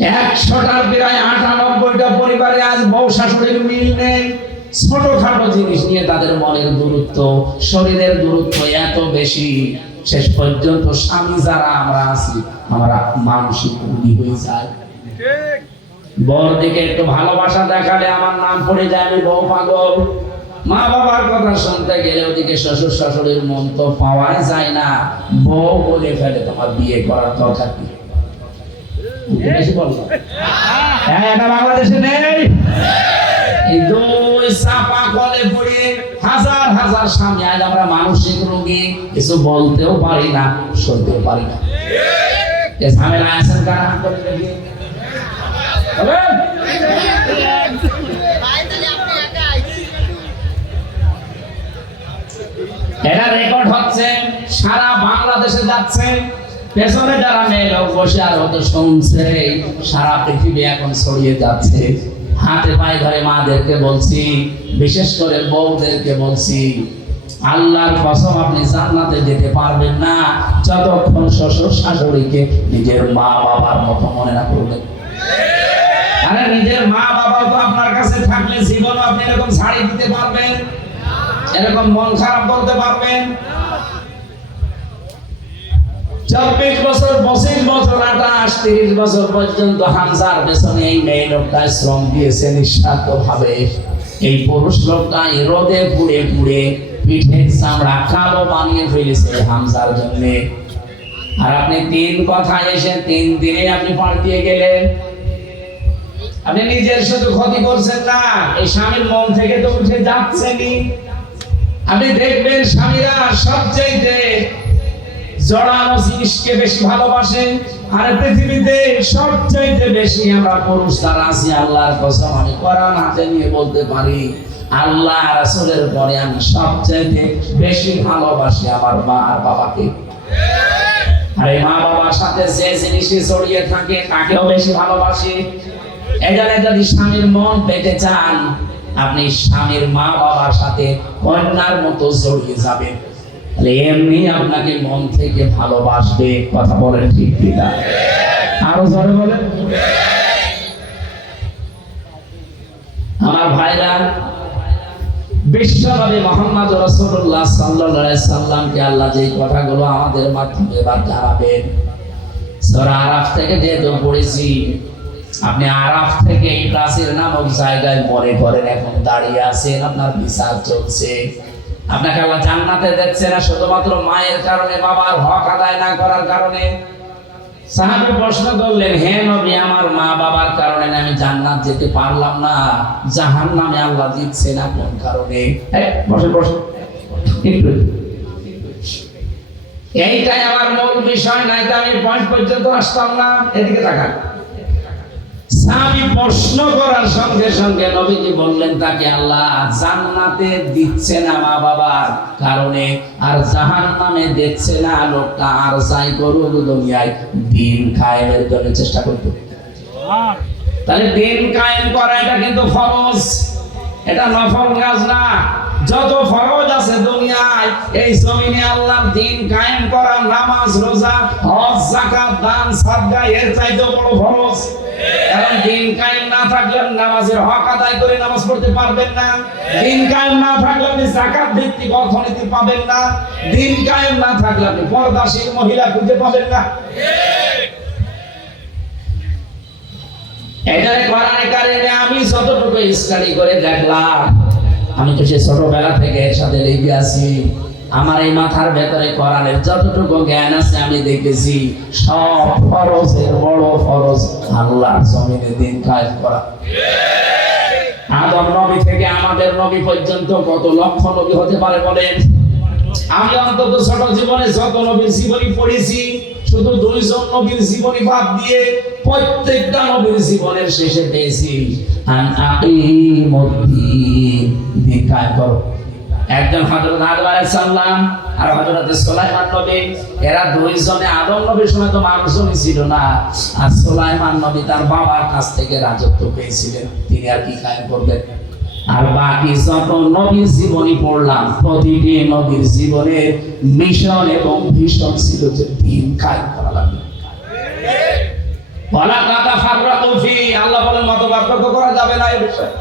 100টার প্রায় 98টা পরিবারে আজ বউ শাশুড়ির মিল নেই। ছোটখাটো জিনিস নিয়ে তাদের মনের দূরত্ব, শরীরের দূরত্ব এত বেশি, শেষ পর্যন্ত স্বামী যারা আমরা আছি আমরা মানসিক রোগী হয়ে যায়। বউর দিকে একটু ভালোবাসা দেখালে আমার নাম পড়ে যায়, আমি বউ পাগল। মা বাবার কথা শুনতে গেলে ওদিকে শ্বশুর শাশুড়ির মন তো পাওয়াই যায় না, বউ বলে ফেলে তোমার বিয়ে করার দরকার কি? এটা বাংলাদেশে নেই। এই দুই চাপা কলে পড়ে হাজার হাজার স্বামী, আজ আমরা মানসিক রোগী, কিছু বলতেও পারি না, শুনতেও পারি না। এ ঝামেলা আছেন কারা? হাত করে দেখি। এটা রেকর্ড হচ্ছে, সারা বাংলাদেশে যাচ্ছে, পেছনে যারা মেয়ে লোক বসে আর হয়তো শুনছে, সারা পৃথিবী এখন ছড়িয়ে যাচ্ছে। হাতে পায়ে ধরে মাদেরকে বলছি, বিশেষ করে বউদেরকে বলছি, আল্লাহর কসম আপনি জান্নাতে যেতে পারবেন না যতক্ষণ শ্বশুর শাশুড়িকে নিজের মা বাবার মতো মনে না করবেন। আরে নিজের মা বাবা তো আপনার কাছে থাকলে জীবন আপনি এরকম ছাড়িয়ে দিতে পারবেন, এরকম মন খারাপ করতে পারবেন? 24 বছর 25 বছর 28 30 বছর পর্যন্ত হামজার পেছনে এই মেয়ে লোকটা শ্রম দিয়েছে নিঃস্বার্থ ভাবে। এই পুরুষ লোকটা রোদে পুড়ে পুড়ে পিঠের চামড়া কালো বানিয়ে ফেলেছে হামজার জন্য। আর আপনি 3 কথায় এসে 3 দিনে আপনি পাল্টিয়ে গেলেন। আপনি নিজের শুধু ক্ষতি করছেন না, এই স্বামীর মন থেকে তো উঠে যাচ্ছেনই। আপনি দেখবেন স্বামীরা সবচেয়ে জড়ানো জিনিসকে বেশি ভালোবাসে। আর পৃথিবীতে সবচাইতে বেশি আমরা পুরুষ যারা আছি, আল্লাহর কসম আমি কোরআন হাতে নিয়ে বলতে পারি, আল্লাহ রাসূলের পরে আমি সবচাইতে বেশি ভালোবাসি আমার মা আর বাবাকে। আর এই মা বাবার সাথে যে জিনিসে জড়িয়ে থাকে তাকেও বেশি ভালোবাসি। এখানে যদি স্বামীর মন পেতে চান, আপনি স্বামীর মা বাবার সাথে কন্যার মতো জড়িয়ে যাবেন, এমনি আপনাকে মন থেকে ভালোবাসবে। কথা বলেন ঠিক কিনা? আরো জোরে বলেন। আমার ভাইরা, বিশ্বনবী মুহাম্মদ রাসূলুল্লাহ সাল্লাল্লাহু আলাইহি সাল্লামকে আল্লাহ যে কথাগুলো আমাদের মাধ্যমে এবার জানাবেন, সূরা আরাফ থেকে যেহেতু পড়েছি, আপনি আরাফ থেকে ইব্রাসির নামক জায়গায় মনে করেন এখন দাঁড়িয়ে আছেন, আপনার বিচার চলছে। আপনাকে আল্লাহ জান্নাতে দেখছে না শুধুমাত্র মায়ের কারণে, বাবার হক আদায় না করার কারণে। সাহাবী প্রশ্ন করলেন, হে নবী, আমার মা বাবার কারণে আমি জান্নাত যেতে পারলাম না, জাহান্নামে আল্লাহ দিচ্ছে না কোন কারণে? বসে এইটাই আমার মূল বিষয়, নাই তো আমি পয়েন্ট পর্যন্ত আসতাম না। এদিকে তাকান। সাহাবী প্রশ্ন করার সঙ্গে সঙ্গে নবীজি বললেন তাকে আল্লাহ জান্নাতে দিচ্ছে না মা বাবার কারণে, আর জাহান্নামে দিচ্ছে না লোকটা আর যাই করুক দুনিয়ায় দিন কায়েমের জন্য চেষ্টা করতে। তাহলে দিন কায়েম করা এটা কিন্তু ফরজ, এটা নফল কাজ না। যত ফরজ আছে দুনিয়ায়, এই জমিনে আল্লাহর দিন কায়েম করা, নামাজ, রোজা, হজ, যাকাত, দান, সাদকা এর চাইতেও বড় ফরজ। কারণ দিন কায়েম না থাকলে নামাজের হক আদায় করে নামাজ পড়তে পারবেন না। দিন কায়েম না থাকলে আপনি যাকাত ভিত্তিক অর্থনীতি পাবেন না। দিন কায়েম না থাকলে আপনি পর্দাশীল মহিলা খুঁজে পাবেন না। এটারে কোরআনে কারিমে আমি যতটুকু স্টাডি করে দেখলাম, আমি তো সে ছোটবেলা থেকে এর সাথে লেগে আছি, আমার এই মাথার ভেতরে কোরআনের যতটুকু জ্ঞান আছে আমি দেখেছি সব ফরজের বড় ফরজ আল্লাহর জমিনে দিন কায়েম করা। আদম নবী থেকে আমাদের নবী পর্যন্ত কত লক্ষ নবী হতে পারে বলেন? আমি অন্তত ছোট জীবনে যত নবীর জীবনী পড়েছি, শুধু 2 জন নবীর জীবনী বাদ দিয়ে প্রত্যেকটা নবীর জীবনের শেষে পেয়েছি আন আকিমুদ্দিন, দিন কায়েম করো। একজন হযরত আদম আলাইহিস সালাম আর হযরত সুলাইমান নবী, এরা 2 জনে আদম নবীর সময় তো মানুষই ছিল না, আর সুলাইমান নবী তার বাবার কাছ থেকে রাজত্ব পেয়েছিলেন, তিনি আর কি কায়েম করবেন? আর বাকি যত নবীর জীবনী পড়লাম, প্রতিটি নবীর জীবনের মিশন এবং ভিশন ছিল যে দিন কায়েম করা লাগবে। ওয়ালা তাতাফাররাকু ফি, আল্লাহ বলেন মতপার্থক্য করা যাবে না এই বিষয়ে।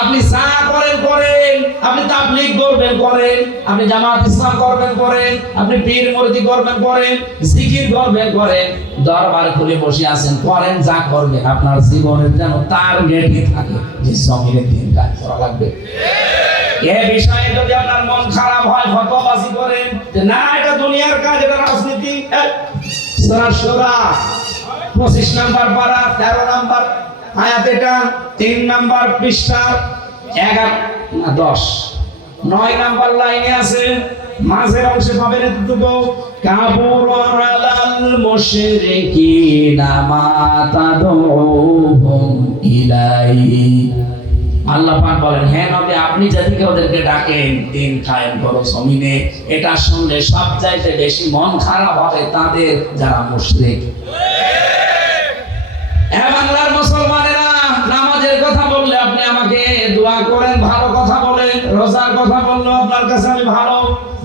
আপনি যা করেন করেন, আপনি তাবলীগ করবেন করেন, আপনি জামাত ইসলাম করবেন করেন, আপনি পীর মুরিদি করবেন করেন, জিকির করবেন করেন, দরবার খুলে বসে আছেন করেন, যা করবেন আপনার জীবনের যেন টার্গেটই থাকে যে জমিনে দিন কায়েম করা লাগবে। এই বিষয়ে যদি আপনার মন খারাপ হয়, ফতোয়াবাজি করেন যে না এটা দুনিয়ার কাজ, এটা রাজনীতি, সূরা শুরা 25 নাম্বার পারা 13 নাম্বার আয়াত, এটা 3 নাম্বার পৃষ্ঠা 11 না 10 9 নাম্বার লাইনে আছে, মাঝের অংশে পাবেন এতটুকু, কাবুরা আলাল মুশরিকিনা মা তাদউহুম ইলাইহি। আল্লাহ পাক বলেন, হে নবী আপনি যাদেরকে ওদেরকে ডাকেন দিন কায়েম করো জমিনে, এটা শুনলে সবচাইতে বেশি মন খারাপ হবে তাদের যারা মুশরিক। বাংলার মুসলমানেরা, নামাজের কথা বললে আপনি আমাকে দোয়া করেন, ভালো কথা বলেন, রোজার কথা বললে আপনার কাছে আমি ভালো,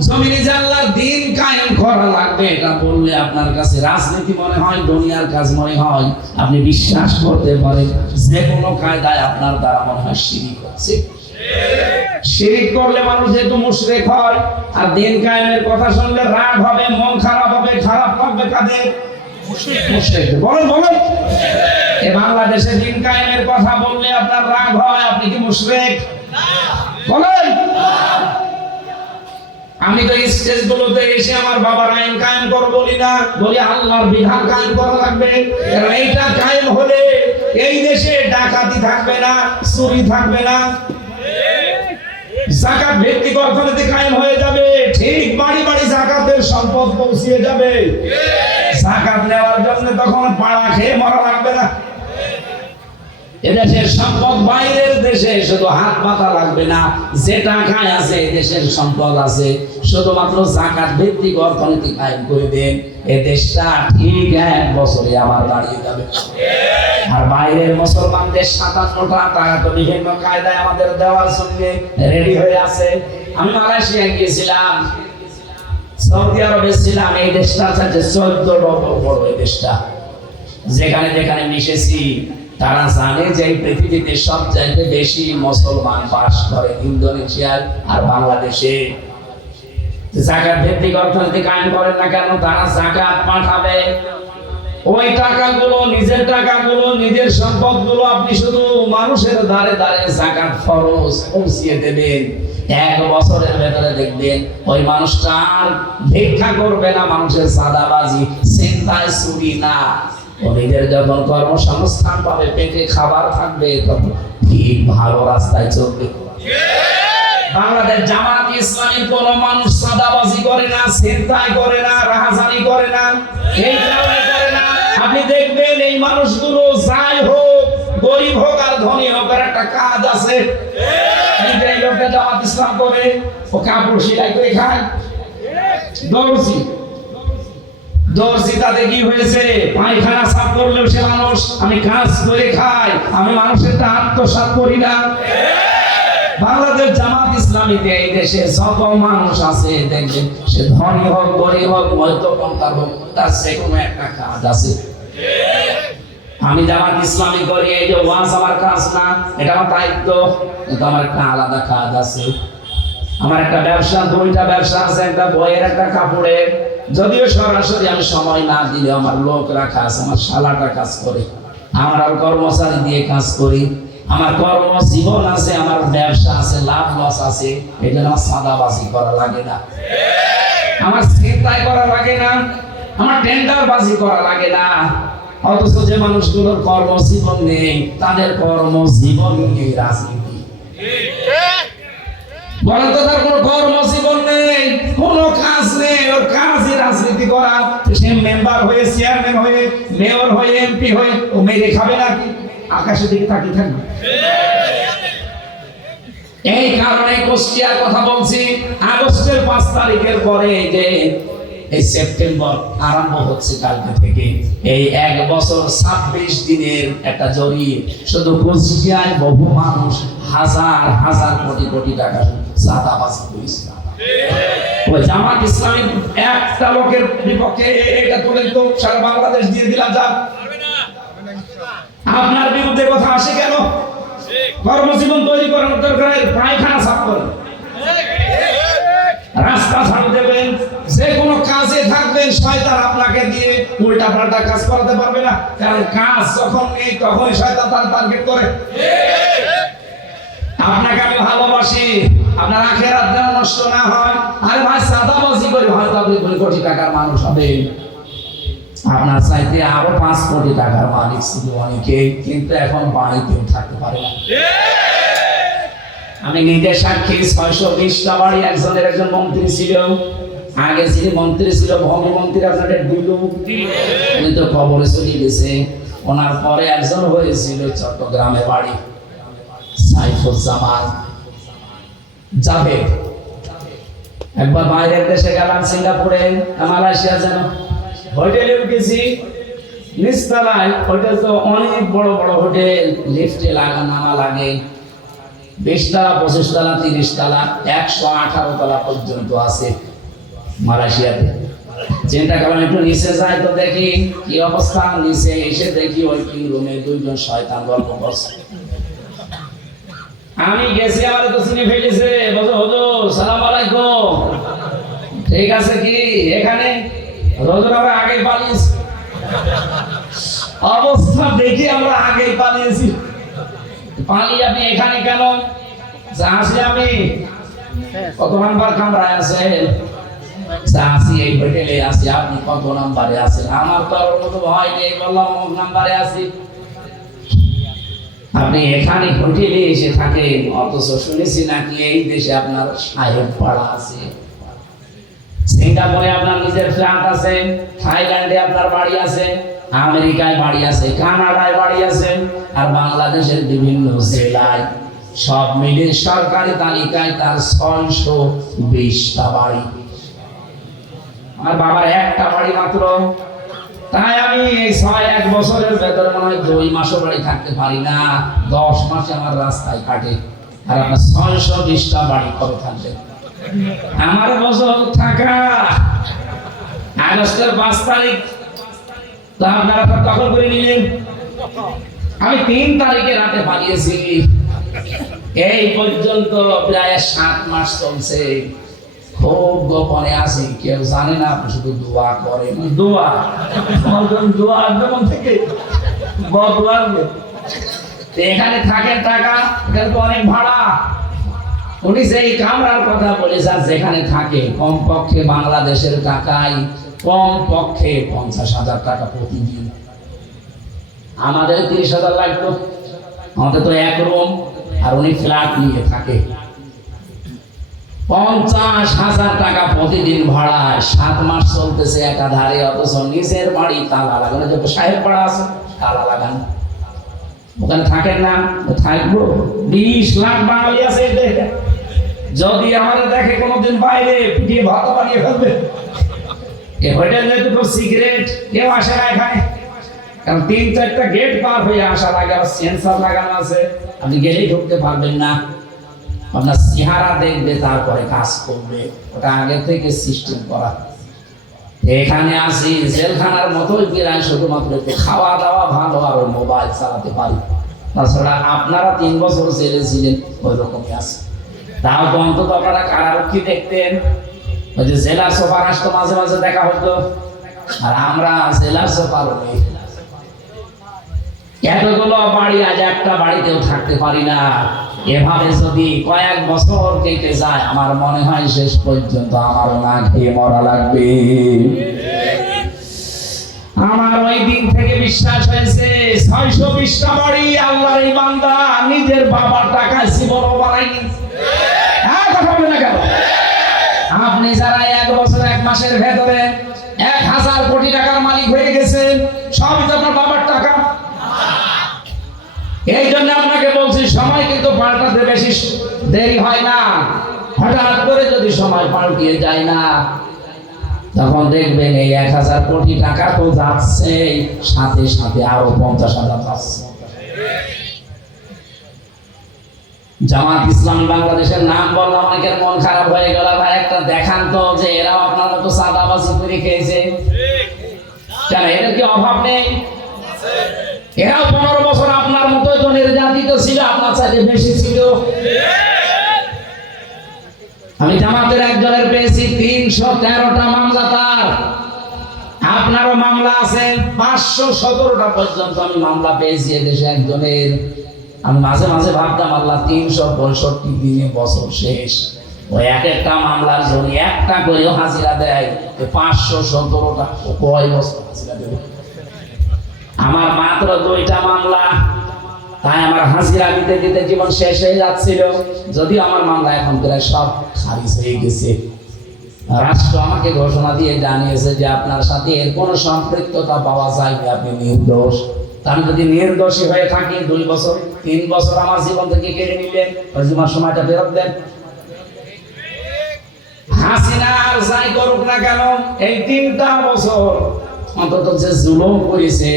জমিনে যে আল্লাহর দিন কায়েম করা লাগবে এটা বললে আপনার কাছে রাজনীতি মনে হয়, দুনিয়ার কাজ মনে হয়। আপনি বিশ্বাস করতে পারেন যে কোনো কায়দায় আপনার দ্বারা মনে হয় শিরিক হচ্ছে। শিরিক করলে মানুষ যেহেতু মুশরিক হয়, আর দিন কায়েমের কথা শুনলে রাগ হবে, মন খারাপ হবে, খারাপ লাগবে কাদের? মুশরিক। বলেন বলেন, এই বাংলাদেশে দিন কায়েমের কথা বললে আপনার রাগ হয়, আপনি কি মুশরিক? বলেন। আমি তো স্টেজ গুলোতে এসে আমার বাবার আইন কায়েম করো বলি না, বলি আল্লাহর বিধান কায়েম করা লাগবে। কারণ এইটা কায়েম হলে এই দেশে ডাকাতি থাকবে না, চুরি থাকবে না। যাকাত ভিত্তিক অর্থনীতি কায়েম হয়ে যাবে, ঠিক বাড়ি বাড়ি যাকাতের সম্পদ পৌঁছিয়ে যাবে। যাকাত নেওয়ার জন্য তখন পাড়া খেয়ে মরা লাগবে না। এদেশের সম্পদ বাইরের দেশে শুধু হাত পাতা লাগবে না, যে টাকায় আছে দেশের সম্পদ আছে, শুধুমাত্র যাকাত ভিত্তিক অর্থনীতি কায়েম করে দেন, এই দেশটা ঠিক 1 বছরে আবার দাঁড়িয়ে যাবে। আর বাইরের মুসলমানদের 57টা টাকা তো বিভিন্ন কায়দায় আমাদের দেওয়ার জন্য রেডি হয়ে আছে। আমি মালয়েশিয়া গিয়েছিলাম, সৌদি আরবে ছিলাম, এই দেশটা হচ্ছে 14 ডবল বড় এই দেশটা। যেখানে যেখানে মিশেছি তারা জানে যে এই পৃথিবীতে সবচাইতে বেশি মুসলমান বাস করে ইন্দোনেশিয়ায় আর বাংলাদেশে। যাকাত ভিত্তিক অর্থনীতি কায়েম করেন না কেন? তারা যাকাত পাঠাবে, ওই টাকাগুলো, নিজের টাকাগুলো, নিজের সম্পদগুলো আপনি শুধু মানুষের দ্বারে দ্বারে যাকাত ফরজ পৌঁছিয়ে দেবেন। 1 বছরের ভেতরে দেখবেন ওই মানুষটা আর ভিক্ষা করবে না, মানুষের সাদাবাজি, চিন্তায় চুরি না। ও নিজের যখন কর্মসংস্থান পাবে, পেটে খাবার থাকবে, তখন ঠিক ভালো রাস্তায় চলবে। বাংলাদেশ জামাত ইসলামীর কোন মানুষ সাদাবাজি করে না, চিন্তায় করে না, রাহাজানি করে না, এই কারণে করে না। আপনি দেখবেন এই মানুষগুলো যাই হোক, গরিব হোক আর ধনী হোক, একটা কাজ আছে। এই লোকটা জামাত ইসলাম করে, ও কাপড় সেলাই করে খায়, দর্জি তাতে কি হয়েছে? পায়খানা সাফ করলেও সে মানুষ। আমি কাজ করে খাই, আমি মানুষের আত্মসাৎ করি না। বাংলাদেশ জামাত ইসলামীতে এই দেশে যত মানুষ আছে দেখবেন, সে ধনী হোক, গরিব হোক, মধ্যপন্থা হোক, তার যে কোনো একটা কাজ আছে। আমি জামাত ইসলামী করি, এই যে ওয়াজ আমার কাজ না, এটা আমার দায়িত্ব, কিন্তু আমার একটা আলাদা কাজ আছে। আমার একটা ব্যবসা, 2টা ব্যবসা আছে, একটা বইয়ের, একটা কাপড়ের। যদিও সরাসরি আমি সময় না দিলে আমার লোক রাখা আছে, আমার শালাটা কাজ করে, আমার আর কর্মচারী দিয়ে কাজ করি, আমার কর্মজীবন আছে, আমার ব্যবসা আছে, লাভ লস আছে। এই জন্য আমার সাদাবাজি করা লাগে না, আমার চিন্তায় করা লাগে না, আমার টেন্ডারবাজি করা লাগে না। অথচ যে মানুষগুলোর কর্মজীবন নেই, তাদের কর্মজীবন নিয়ে রাজনীতি। বলেন তো, তার কোনো কর্মজীবন নেই, কোনো কাজ নেই, ওর কাজই রাজনীতি করা। সে মেম্বার হয়ে, চেয়ারম্যান হয়ে, মেয়র হয়ে, এমপি হয়ে, ও মেরে খাবে নাকি? আকাশের দিকে তাকিয়ে থাকবে। এই কারণে কুষ্টিয়ার কথা বলছি। আগস্টের 5 তারিখের পরে যে এই সেপ্টেম্বর আরম্ভ হচ্ছে কালকে থেকে, এই 1 বছর 26 দিনের একটা জরিপ, শুধু কুষ্টিয়ায় বহু মানুষ হাজার হাজার কোটি কোটি টাকা চাঁদাবাজি করেছে। ওই জামাত ইসলামী একটা লোকের বিপক্ষে এটা তুলে তো সারা বাংলাদেশ দিয়ে দিলাম, যা আপনার বিরুদ্ধে কথা আসে কেন? কর্মজীবন তৈরি করার দরকার, পায়খানা সাফ করেন, রাস্তা ঝাড়ু দেবেন, যে কোনো কাজে থাকবেন, শয়তান আপনাকে দিয়ে উল্টা পাল্টা কাজ করাতে পারবে না। কারণ কাজ যখন নেই, তখন শয়তান তার টার্গেট করে। আপনাকে আমি ভালোবাসি, আপনার আখেরাত যেন নষ্ট না হয়। আরে ভাই, চাঁদাবাজি করে হয়তো আপনি 2 কোটি টাকার মানুষ হবেন, আপনার চাইতে আরো 5 কোটি টাকার মালিক ছিল অনেকে, কিন্তু এখন বাড়িতেও থাকতে পারে না। আমি নিজে সাক্ষী, 620টা বাড়ি, একজন মন্ত্রী ছিল, আগে যিনি মন্ত্রী ছিল ভূমিমন্ত্রী, আপনাদের দুলু, উনি তো খবরে চলে গেছে। ওনার পরে একজন হয়েছিল চট্টগ্রামে বাড়ি, সাইফুজ্জামান জাভেদ। একবার বাইরের দেশে গেলাম, সিঙ্গাপুরে, মালয়েশিয়া, যেন হোটেলে উঠেছি, নিচতলায়। হোটেল তো অনেক বড় বড় হোটেল, লিফটে নামা লাগে, 20 তলা, 25 তলা, 30 তলা, 118 তলা পর্যন্ত আছে মালয়েশিয়াতে। চিন্তা করেন, একটু নিচে যাই তো দেখি কি অবস্থা। নিচে এসে দেখি ওয়েটিং রুমে 2 জন শয়তান গল্প করছে। আমি গেছি, আমার তো চিনে ফেলেছে, বলছে হুজুর সালাম আলাইকুম, ঠিক আছে কি এখানে? হুজুর আমরা আগে পালিয়েছি। অবস্থা দেখি আমরা আগে পালিয়েছি। পালিয়ে আপনি এখানে কেন? আসলে আমি কত নাম্বার কামরায় আছেন? আসি এই হোটেলে আছি, আপনি কত নাম্বারে আছেন? আমার তো ওর মতো ভয় নেই, বললাম অমুক নাম্বারে আছি। আপনি এখানে হোটেলে এসে থাকেন, অথচ শুনেছি নাকি এই দেশে আপনার সাহেব পাড়া আছে, সিঙ্গাপুরে আপনার নিজের ফ্ল্যাট আছে, থাইল্যান্ডে আপনার বাড়ি আছে, আমেরিকায় বাড়ি আছে, কানাডায় বাড়ি আছে, আর বাংলাদেশের বিভিন্ন জেলায় সব মিলে সরকারি তালিকায় তার 620টা বাড়ি। আমার বাবার একটা বাড়ি মাত্র। তাই আমি এই 6-1 বছরের ভেতরে মনে হয় 2 মাসও বাড়ি থাকতে পারি না, 10 মাসে আমার রাস্তায় কাটে। আর আপনার 620টা বাড়ি কবে থাকবে? আমার বছর থাকা আগস্টের 5 তারিখ, তা আপনারা তো দখল করে নিলেন। আমি 3 তারিখে রাতে পালিয়েছি, এই পর্যন্ত প্রায় 7 মাস চলছে। খুব গোপনে আছি, কেউ জানে না, আপনি শুধু দোয়া করেন। দোয়া দোয়া যেমন থেকে বদলাবে। এখানে থাকেন টাকা, এখানে তো অনেক ভাড়া। উনি যেই কামরার কথা বলেছেন যেখানে থাকে, কমপক্ষে বাংলাদেশের টাকায় কমপক্ষে 50,000 টাকা প্রতিদিন। আমাদের 30,000 লাগতো, আমাদের তো 1 রুম, আর উনি ফ্ল্যাট নিয়ে থাকে। 50,000 টাকা প্রতিদিন ভাড়া, 7 মাস চলতেছে একাধারে, অথচ নিজের বাড়ি তালা লাগানো। যে সাহেব পাড়া আছে, তালা লাগান, ওখানে থাকেন না? থাকবো। 20 লাখ বাঙালি আছে, যদি আমাদের দেখে কোনোদিন বাইরে পিটিয়ে ভাত বানিয়ে ফেলবে। এই হোটেলে দুটো সিগারেট, কেউ আসে না এখানে, কারণ 3-4টা গেট পার হয়ে আসা লাগে, আর সেন্সর লাগানো আছে, আপনি গেলেই ঢুকতে পারবেন না। আপনার চেহারা দেখবে, তারপরে কাজ করবে, ওটা আগে থেকে সিস্টেম করা। এখানে আসি জেলখানার মতোই প্রায়, শুধুমাত্র একটু খাওয়া দাওয়া ভালো আর মোবাইল চালাতে পারি। তাছাড়া আপনারা 3 বছর জেলে ছিলেন, ওই রকমই আছে। তাও তো অন্তত আপনারা কারারক্ষী দেখতেন, ওই যে জেলা সুপার আসতো, মাঝে মাঝে দেখা হতো, আর আমরা জেলা সুপার নেই। এতগুলো বাড়ি, আজ একটা বাড়িতেও থাকতে পারি না। এভাবে যদি কয়েক বছর কেটে যায়, আমার মনে হয় শেষ পর্যন্ত আমারও না খেয়ে মরা লাগবে। আমার ওই দিন থেকে বিশ্বাস হয়েছে 620টা বাড়ি আল্লাহর এই বান্দা নিজের বাবার টাকায় জীবন বানায়নি। হ্যাঁ, কথা বলেন না কেন? আপনি যারা 1 বছর 1 মাসের ভেতরে 1000 কোটি টাকার মালিক হয়ে গেছেন, সবই তো আপনার বাবার টাকা। এই জন্য আপনাকে বলছি, সময় কিন্তু পাল্টাতে বেশি দেরি হয় না। হঠাৎ করে যদি সময় পাল্টিয়ে যায় না, তখন দেখবেন এই 1000 কোটি টাকা তো যাচ্ছে, সাথে সাথে আরো 50,000 যাচ্ছে। জামাত ইসলামী বাংলাদেশের নাম বললাম, অনেকের মন খারাপ হয়ে গেল। ভাই একটা দেখান তো যে এরাও আপনার মতো চাঁদাবাজি করে খেয়েছে। কেন, এদের কি অভাব নেই? এরাও 15 বছর আপনার মতোই তো নির্যাতিত ছিল, আপনার চাইতে বেশি ছিল। আমি জামাতের একজনের পেয়েছি 313টা মামলা তার, আপনারও মামলা আছে 517টা পর্যন্ত আমি মামলা পেয়েছি এদেশে একজনের। আমি মাঝে মাঝে ভাবতাম, আল্লাহ 365 দিনে বছর শেষ, ওই একটা মামলার জন্য একটা করেও হাজিরা দেয়, 517টা কয় বছর হাজিরা দেবে? আমার মাত্র 2টা মামলা, তাই আমার হাজিরা দিতে দিতে জীবন শেষ হয়ে যাচ্ছিল। যদিও আমার মামলা এখন প্রায় সব খারিজ হয়ে গেছে। রাষ্ট্র আমাকে ঘোষণা দিয়ে জানিয়েছে যে আপনার সাথে এর কোনো সম্পৃক্ততা পাওয়া যায় না, আপনি নির্দোষ। আমি যদি নির্দোষী হয়ে থাকি, 2 বছর 3 বছর আমার জীবন থেকে কেড়ে নিলেন, ওই জন্য সময়টা ফেরত দেন। হাসিনা আর যাই করুক না কেন, এই 3টা বছর অন্তত যে জুলুম করেছে,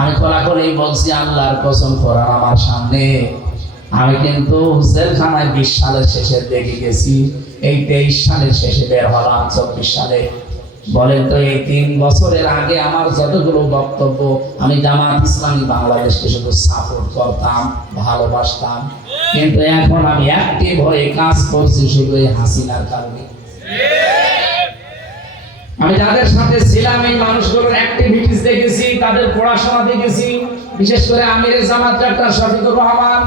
আমি খোলাখুলি বলছি, আল্লাহর কসম করার আমার সামনে, আমি কিন্তু জেলখানায় 20 সালের শেষে দেখে গেছি, এই 23 সালের শেষে বের হলাম 24 সালে। বলেন তো, এই 3 বছরের আগে আমার যতগুলো বক্তব্য, আমি জামাত ইসলামী বাংলাদেশকে শুধু সাপোর্ট করতাম, ভালোবাসতাম, কিন্তু এখন আমি অ্যাক্টিভ হয়ে কাজ করছি শুধু এই হাসিনার কারণে। আমি যাদের সাথে ছিলাম, এই মানুষগুলোর অ্যাক্টিভিটিস দেখেছি, তাদের পড়াশোনা দেখেছি, বিশেষ করে আমিরে Jamaat doctor Shafiqur Rahman,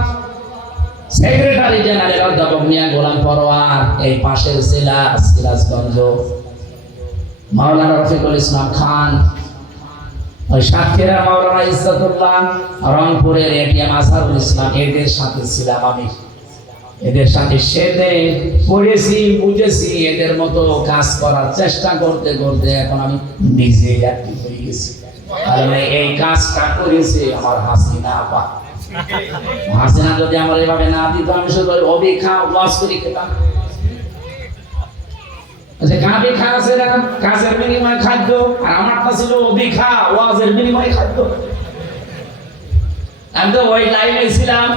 secretary general অধ্যাপক মিয়া গোলাম পরোয়ার, এই পাশের জেলা সিরাজগঞ্জ মাওলানা রফিকুল ইসলাম খান, ওই সাতক্ষীরা মাওলানা ইজ্জতুল্লাহ, রংপুরের এটিএম আজহারুল ইসলাম, এদের সাথে ছিলাম আমি। এদের সাথে সেদে পড়েছি, বুঝেছি, এদের মতো কাজ করার চেষ্টা করতে করতে এখন আমি নিজে অ্যাক্টিভ হয়ে গেছি। কারণ এই কাজটা করেছে আমার হাসিনা আপা। হাসিনা যদি আমার এভাবে না দিত, আমি শুধু অভিখা ওয়াজ করে খেতাম। গাভী খাওয়াছে না, কাজের বিনিময়ে খাদ্য, আর আমারটা ছিল অভিখা ওয়াজের বিনিময়ে খাদ্য। আমি তো ওই লাইনে ছিলাম।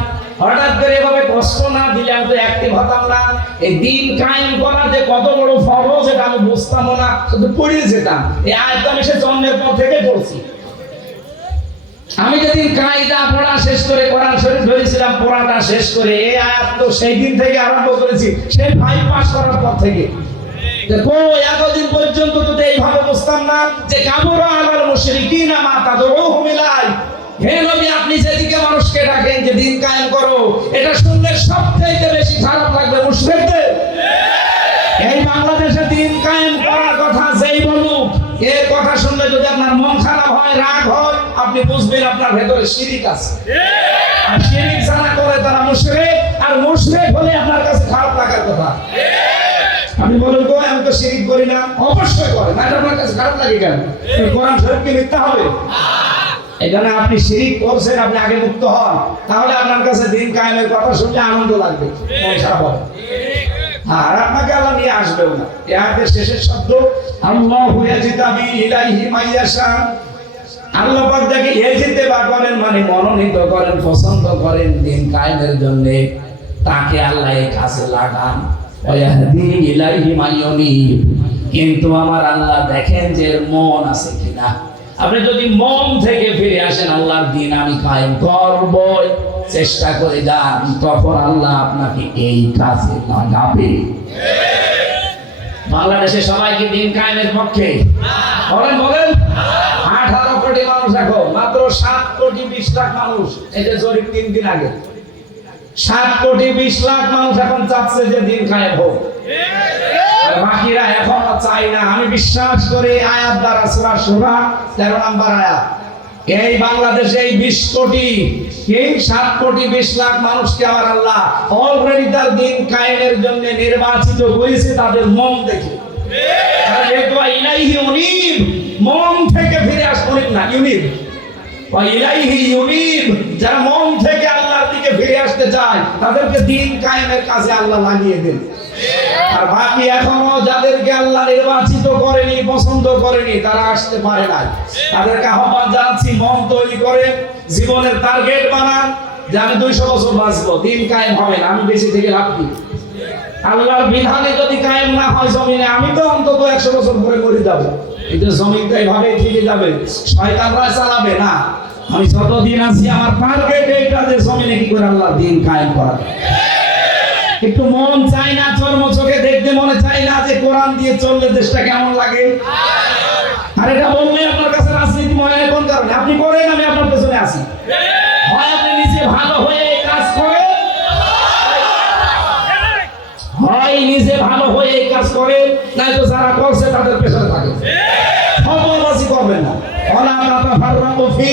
হঠাৎ করে এভাবে কষ্ট না দিলে আমি তো অ্যাক্টিভ হতাম না। এই দিন কায়েম করা যে কত বড় ফরজ এটা আমি বুঝতাম না, শুধু পড়ে যেতাম। এই আয়াত আমি সে জন্মের পর থেকে পড়ছি। আমি যেদিন কায়দা পড়া শেষ করে কোরআন শরীফ ধরেছিলাম, পড়াটা শেষ করে এই আয়াত তো সেই দিন থেকে আরম্ভ করেছি, সেই 5 পাস করার পর থেকে। দেখো এতদিন পর্যন্ত তো এইভাবে বুঝতাম না যে কাবুরা আলাল মুশরিকিনা মা তাদউহুম ইলাই। হে নবী, আপনি যেদিকে মানুষকে ডাকেন যে দিন কায়েম করো, এটা শুনলে সবচেয়ে বেশি খারাপ লাগবে মুশরিকদের। এই বাংলাদেশে দিন কায়েম করার কথা যেই বলুক, এর কথা শুনলে যদি আপনার মন খারাপ হয়, রাগ হয়, আপনি বুঝবেন আপনার ভেতরে শিরিক আছে। আর শিরিক যারা করে তারা মুশরিক, আর মুশরিক হলে আপনার কাছে খারাপ লাগার কথা। আপনি বলেন তো আমি তো শিরিক করি না, অবশ্যই করে না, আপনার কাছে খারাপ লাগে কেন? কোরআন শরীফ কি মিথ্যা হবে? এখানে আপনি শিরিক করছেন, আপনি আগে মুক্ত হন, তাহলে আপনার কাছে দিন কায়েমের কথা শুনলে আনন্দ লাগবে, মন খারাপ হবে। আর আপনাকে আল্লাহ নিয়ে আসবেও না। এই আয়াতের শেষের শব্দ আল্লাহু ইয়াজতাবি ইলাইহি মাইয়াশা। আল্লাহ পাক যাকে ইজতিবা করেন মানে মনোনীত করেন, পছন্দ করেন দিন কায়েমের জন্য, তাকে আল্লাহ এই কাজে লাগান। ওয়াহদি ইলাইহি মাইয়ুনিব। কিন্তু আমার আল্লাহ দেখেন যে এর মন আছে কিনা। আপনি যদি মন থেকে ফিরে আসেন, আল্লাহর দিন আমি কায়েম করবই, চেষ্টা করে যান, তখন আল্লাহ আপনাকে এই কাজে লাগাবে। বাংলাদেশে সবাই কি দিন কায়েমের পক্ষে? বলেন বলেন। 18 কোটি মানুষ, এখন মাত্র 7 কোটি 20 লাখ মানুষ। এই যে জরিপ 3 দিন আগে, 7 কোটি 20 লাখ মানুষ এখন চাচ্ছে যে দিন কায়েম হোক, আর বাকিরা এখনো চাই না। আমি বিশ্বাস করি আয়াত দ্বারা সূরা শুরা 13 নম্বর আয়াত, এই বাংলাদেশে এই 20 কোটি, এই 7 কোটি 20 লাখ মানুষকে আমার আল্লাহ অলরেডি তার দিন কায়েমের জন্য নির্বাচিত করেছে তাদের মন দেখে। আর যেহেতু ইলাইহি ইউনিব, মন থেকে ফিরে আসবে না, ইউনিব ইলাইহি ইউনিব, যারা মন থেকে আল্লাহর দিকে ফিরে আসতে চায় তাদেরকে দিন কায়েমের কাজে আল্লাহ লাগিয়ে দেন। আর বাকি এখনো যাদেরকে আল্লাহ নির্বাচিত করেনি, পছন্দ করেনি, তারা আসতে পারে না। তাদেরকে আহ্বান জানাচ্ছি, মন তৈরি করে জীবনের টার্গেট বানান যে আমি 200 বছর বাঁচবো, দিন কায়েম হবে না, আমি বেঁচে থেকে লাভ কি? আল্লাহর বিধানে যদি কায়েম না হয় জমিনে, আমি তো অন্তত 100 বছর পরে মরে যাবো। কিন্তু জমিন তো এইভাবে থেকে যাবে, শয়তানরা চালাবে না। আমি যতদিন আছি আমার টার্গেট এইটা যে জমিনে কি করে আল্লাহর দিন কায়েম করা। একটু মন চাই না, চর্ম চোখে দেখতে মনে চাই না যে কোরআন দিয়ে চললে দেশটা কেমন লাগে? আর এটা বললে আপনার কাছে রাজনীতি মনে হয় কোন কারণে? আপনি করেন, আমি আপনার পেছনে আছি। হয় আপনি নিজে ভালো হয়ে কাজ করেন, হয় নিজে ভালো হয়ে এই কাজ করেন, নয়তো যারা করছে তাদের পেছনে থাকে। ফতোয়াবাজি করবেন না, ওয়ালা তাতাফাররাকু ফি,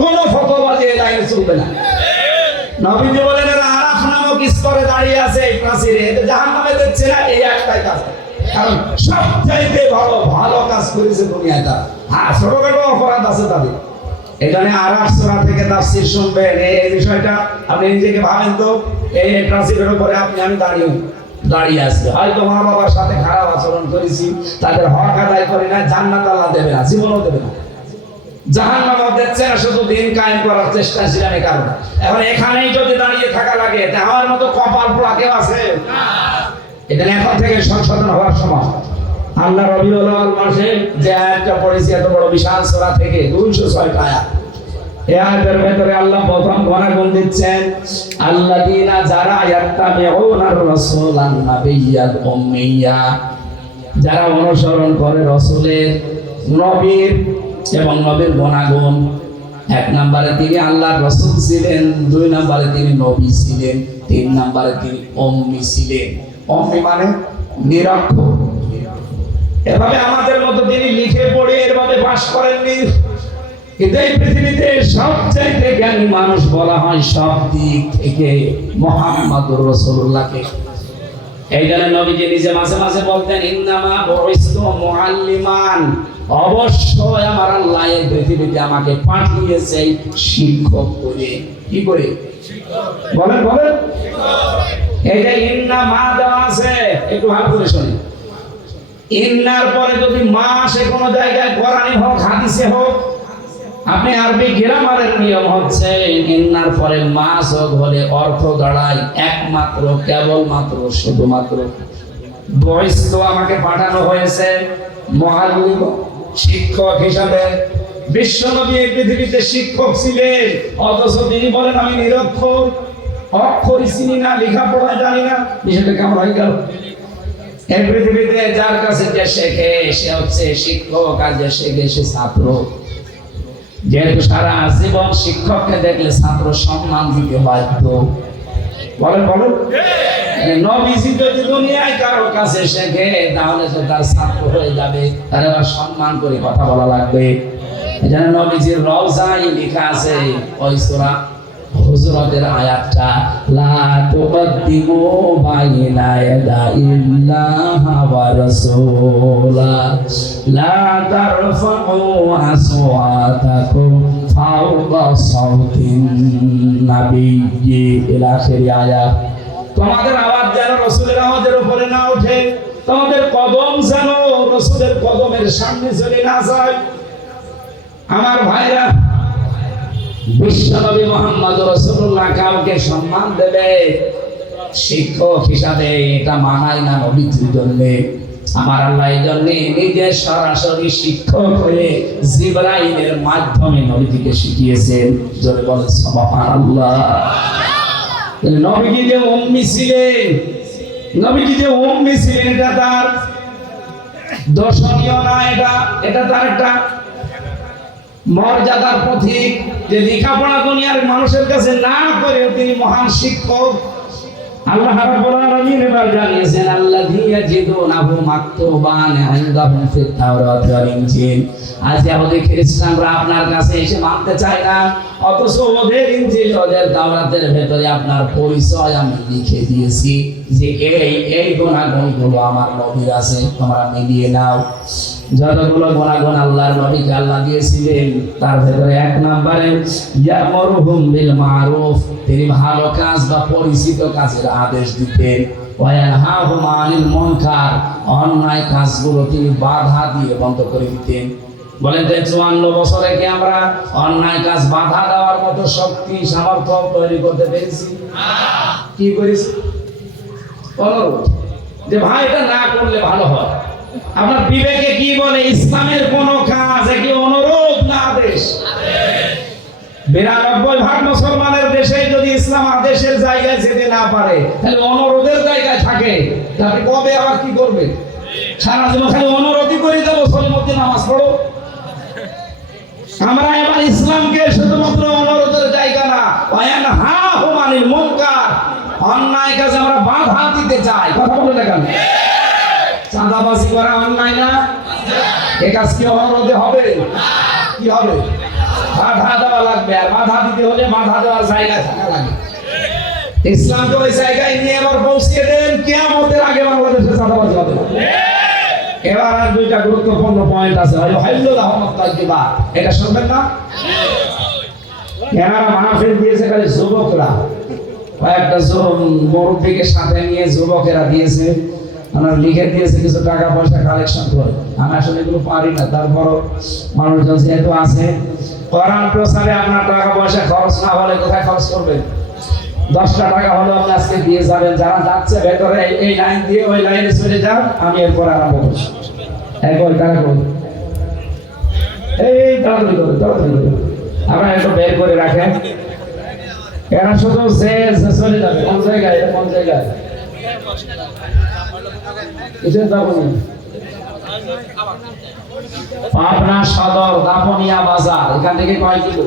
কোন ফতোয়াবাজি এই লাইনে চলবে না। নবীজি বলেন এরা আরাফ নামক স্তরে দাঁড়িয়ে আছে এই প্রাচীরে, এটা জাহান্নামে যাচ্ছে না, এই একটাই কাজ। কারণ সবচাইতে ভালো ভালো কাজ করেছে দুনিয়ায় তারা। হ্যাঁ, ছোটখাটো অপরাধ আছে তাদের। এখানে আরাফ সূরা থেকে তাফসীর শুনবেন, এই বিষয়টা আপনি নিজেকে ভাবেন তো, এই প্রাচীরের উপরে আমি দাঁড়িয়ে আছি, হয়তো মা বাবার সাথে খারাপ আচরণ করেছি, তাদের হক আদায় করি না, জান্নাত আল্লাহ দেবে না, জীবনও দেবে না, জাহান্নামও দিচ্ছে না, শুধু দিন কায়েম করার চেষ্টা ছিলাম এই কারণে। এখন এখানেই যদি দাঁড়িয়ে থাকা লাগে, তা আমার মতো কপাল পোড়া কেউ আছে? এখানে এখন থেকে সংশোধন হওয়ার সময়। আল্লাহ রবিউল আউয়াল মাসে যে আয়াতটা পড়েছি, এত বড় বিশাল সূরা থেকে 206টা আয়াত, এই আয়াতের ভেতরে আল্লাহ প্রথম গুণাগুণ দিচ্ছেন, আল্লাযীনা যারা ইয়াত্তাবিউনার রাসূলান নাবিয়্যাল উম্মিয়্যা, যারা অনুসরণ করে রাসূলের, নবীর এবং নবীর গুণাগুণ। 1 নম্বরে তিনি আল্লাহর রাসূল ছিলেন, 2 নম্বরে তিনি নবী ছিলেন, 3 নম্বরে তিনি উম্মি ছিলেন। উম্মি মানে নিরক্ষর। এভাবে আমাদের মতো তিনি লিখে পড়ে এভাবে পাস করেননি, কিন্তু এই পৃথিবীতে সবচাইতে জ্ঞানী মানুষ বলা হয় সব দিক থেকে মুহাম্মদুর রাসূলুল্লাহকে। এই জন্য নবীজি নিজে মাঝে মাঝে বলতেন, ইন্নামা বুইস্তু মুআল্লিমান, অবশ্যই আমার আল্লাহ এই পৃথিবীতে আমাকে পাঠিয়েছে শিক্ষক করে। কি করে? বলেন বলেন। এই যে ইন্না মা দেওয়া আছে, একটু ভালো করে শুনুন। ইন্নার পরে যদি মা আসে কোনো জায়গায়, কোরআনে হোক হাদিসে হোক, আপনি আরবি গ্রামারের নিয়ম হচ্ছে ইন্নার পরে মা যোগ হলে অর্থ দাঁড়ায় একমাত্র, কেবলমাত্র, শুধুমাত্র। বুইস্তু আমাকে পাঠানো হয়েছে মুআল্লিম, শিক্ষক হিসাবে। বিশ্বনবী এই পৃথিবীতে শিক্ষক ছিলেন, অথচ তিনি বলেন আমি নিরক্ষর, অক্ষরই চিনি না, লেখাপড়া জানি না। বিষয়টা কেমন হয়ে গেল? এই পৃথিবীতে যার কাছে যে শেখে সে হচ্ছে শিক্ষক, আর যে শেখে সে ছাত্র। যেহেতু সারা জীবন শিক্ষককে দেখলে ছাত্র সম্মান দিতে বাধ্য। বলেন বলেন। নবীজি যদি দুনিয়ায় কারোর কাছে শেখে তাহলে তো তার ছাত্র হয়ে যাবে, তার আবার সম্মান করে কথা বলা লাগবে। এজন্য নবীজির রওজায় লেখা আছে ওই সূরা হুজুরাতের আয়াতটা, লা তুকদ্দিমু বাইনা ইয়াদাইল্লাহি ওয়া রাসূলা, লা তারফাউ আসওয়াতাকুম ফাওকা সাওতিন নাবিয়্যি, ইলা আখির আয়াত। তোমাদের আওয়াজ যেন রাসূলের আওয়াজের উপরে না ওঠে, তোমাদের কদম যেন রাসূলের কদমের সামনে চলে না যায়। আমার ভাইরা, বিশ্বনবী মুহাম্মদ রাসূলুল্লাহ কাউকে সম্মান দেবে শিক্ষক হিসাবে, এটা মানায় না নবীর জন্য। আমার আল্লাহ এই জন্য নিজে সরাসরি শিক্ষক হয়ে জিবরাইলের মাধ্যমে নবীকে শিখিয়েছেন। জোরে বলেন সুবহানাল্লাহ। নবীজি যে উম্মি ছিলেন, নবীজি যে উম্মি ছিলেন, এটা তার দর্শনীয় না, এটা তার একটা মর্যাদার প্রতীক। যে লেখাপড়া দুনিয়ার মানুষের কাছে না করে তিনি মহান শিক্ষক। আল্লাহ রাব্বুল আলামিন এবার জানিয়েছেন, আল্লাযী ইয়াজিদুনাহু মাকতুবান ইনদাহুম ফিত তাওরাত ওয়াল ইনজিল। আজ ইহুদি খ্রিস্টানরা আপনার কাছে এসে মানতে চায় না, অথচ ওদের ইনজিল, ওদের তাওরাতের ভেতরে আপনার পরিচয় আমি লিখে দিয়েছি যে এই গুণাগুণগুলো আমার নবীর আছে, তোমরা মিলিয়ে নাও। যতগুলো গুণাগুণ আল্লাহর নবীকে আল্লাহ দিয়েছিলেন তার ভেতরে এক নম্বরে ইয়ামুরুহুম বিল মারুফ, তিনি ভালো কাজ বা পরিচিত কাজের আদেশ দিতেন। ওয়া ইয়ানহাহুম আনিল মুনকার, অন্যায় কাজগুলো তিনি বাধা দিয়ে বন্ধ করে দিতেন। বলেন তো 54 বছরে কি আমরা অন্যায় কাজ বাধা দেওয়ার মতো শক্তি সামর্থ্য তৈরি করতে পেরেছি? কি করেছি? অনুরোধ যে ভাই এটা না করলে ভালো হয়। আপনার বিবেকে কি বলে? ইসলামের কোন কাজ কি অনুরোধ না আদেশ? 92% মুসলমানের দেশে যদি ইসলাম আদেশের জায়গায় যেতে না পারে, তাহলে অনুরোধের জায়গায় থাকে, তাহলে কবে আবার কি করবে? সারা জীবন খালি অনুরোধই করে যাবো, সলিমুদ্দিন নামাজ পড়ো। আমরা এবার ইসলামকে শুধুমাত্র অনুরোধের জায়গা না, ওয়ায়ানহাহুম আনিল মুনকার, অন্যায় কাজে আমরা বাধা দিতে চাই। কথা বলে দেখেন, চাঁদাবাজি করা অন্যায় না? এ কাজ কি অনুরোধে হবে? কি হবে? বাধা দেওয়া লাগবে, আর বাধা দিতে হলে বাধা দেওয়ার জায়গা থাকা লাগে। ইসলামকে ওই জায়গায় নিয়ে এবার পৌঁছিয়ে দেন, কিয়ামতের আগে বাংলাদেশে চাঁদাবাজি হবে না। এবার আর দুইটা গুরুত্বপূর্ণ পয়েন্ট আছে, এটা শুনবেন না? এনারা মাহফিল দিয়েছে খালি যুবকরা, কয়েকটা মুরব্বীকে সাথে নিয়ে যুবকেরা দিয়েছে, ওনারা লিখে দিয়েছে কিছু টাকা পয়সা কালেকশন করে। আমি আসলে এগুলো পারি না, তারপরও মানুষজন যেহেতু আছে, কোরআন প্রচারে আপনার টাকা পয়সা খরচ না হলে কোথায় খরচ করবেন? 10টা টাকা হলেও আপনি আজকে দিয়ে যাবেন। যারা যাচ্ছে ভেতরে এই লাইন দিয়ে ওই লাইনে চলে যান, আমি এরপর আরম্ভ করছি। একবার টাকা করুন, এই তাড়াতাড়ি করুন, তাড়াতাড়ি করুন। আপনারা একটু বের করে রাখেন, এরা শুধু চলে যাবে। কোন জায়গায়? কোন জায়গায়? পাবনা সদর দাপনিয়া বাজার, এখান থেকে কয় কিলো?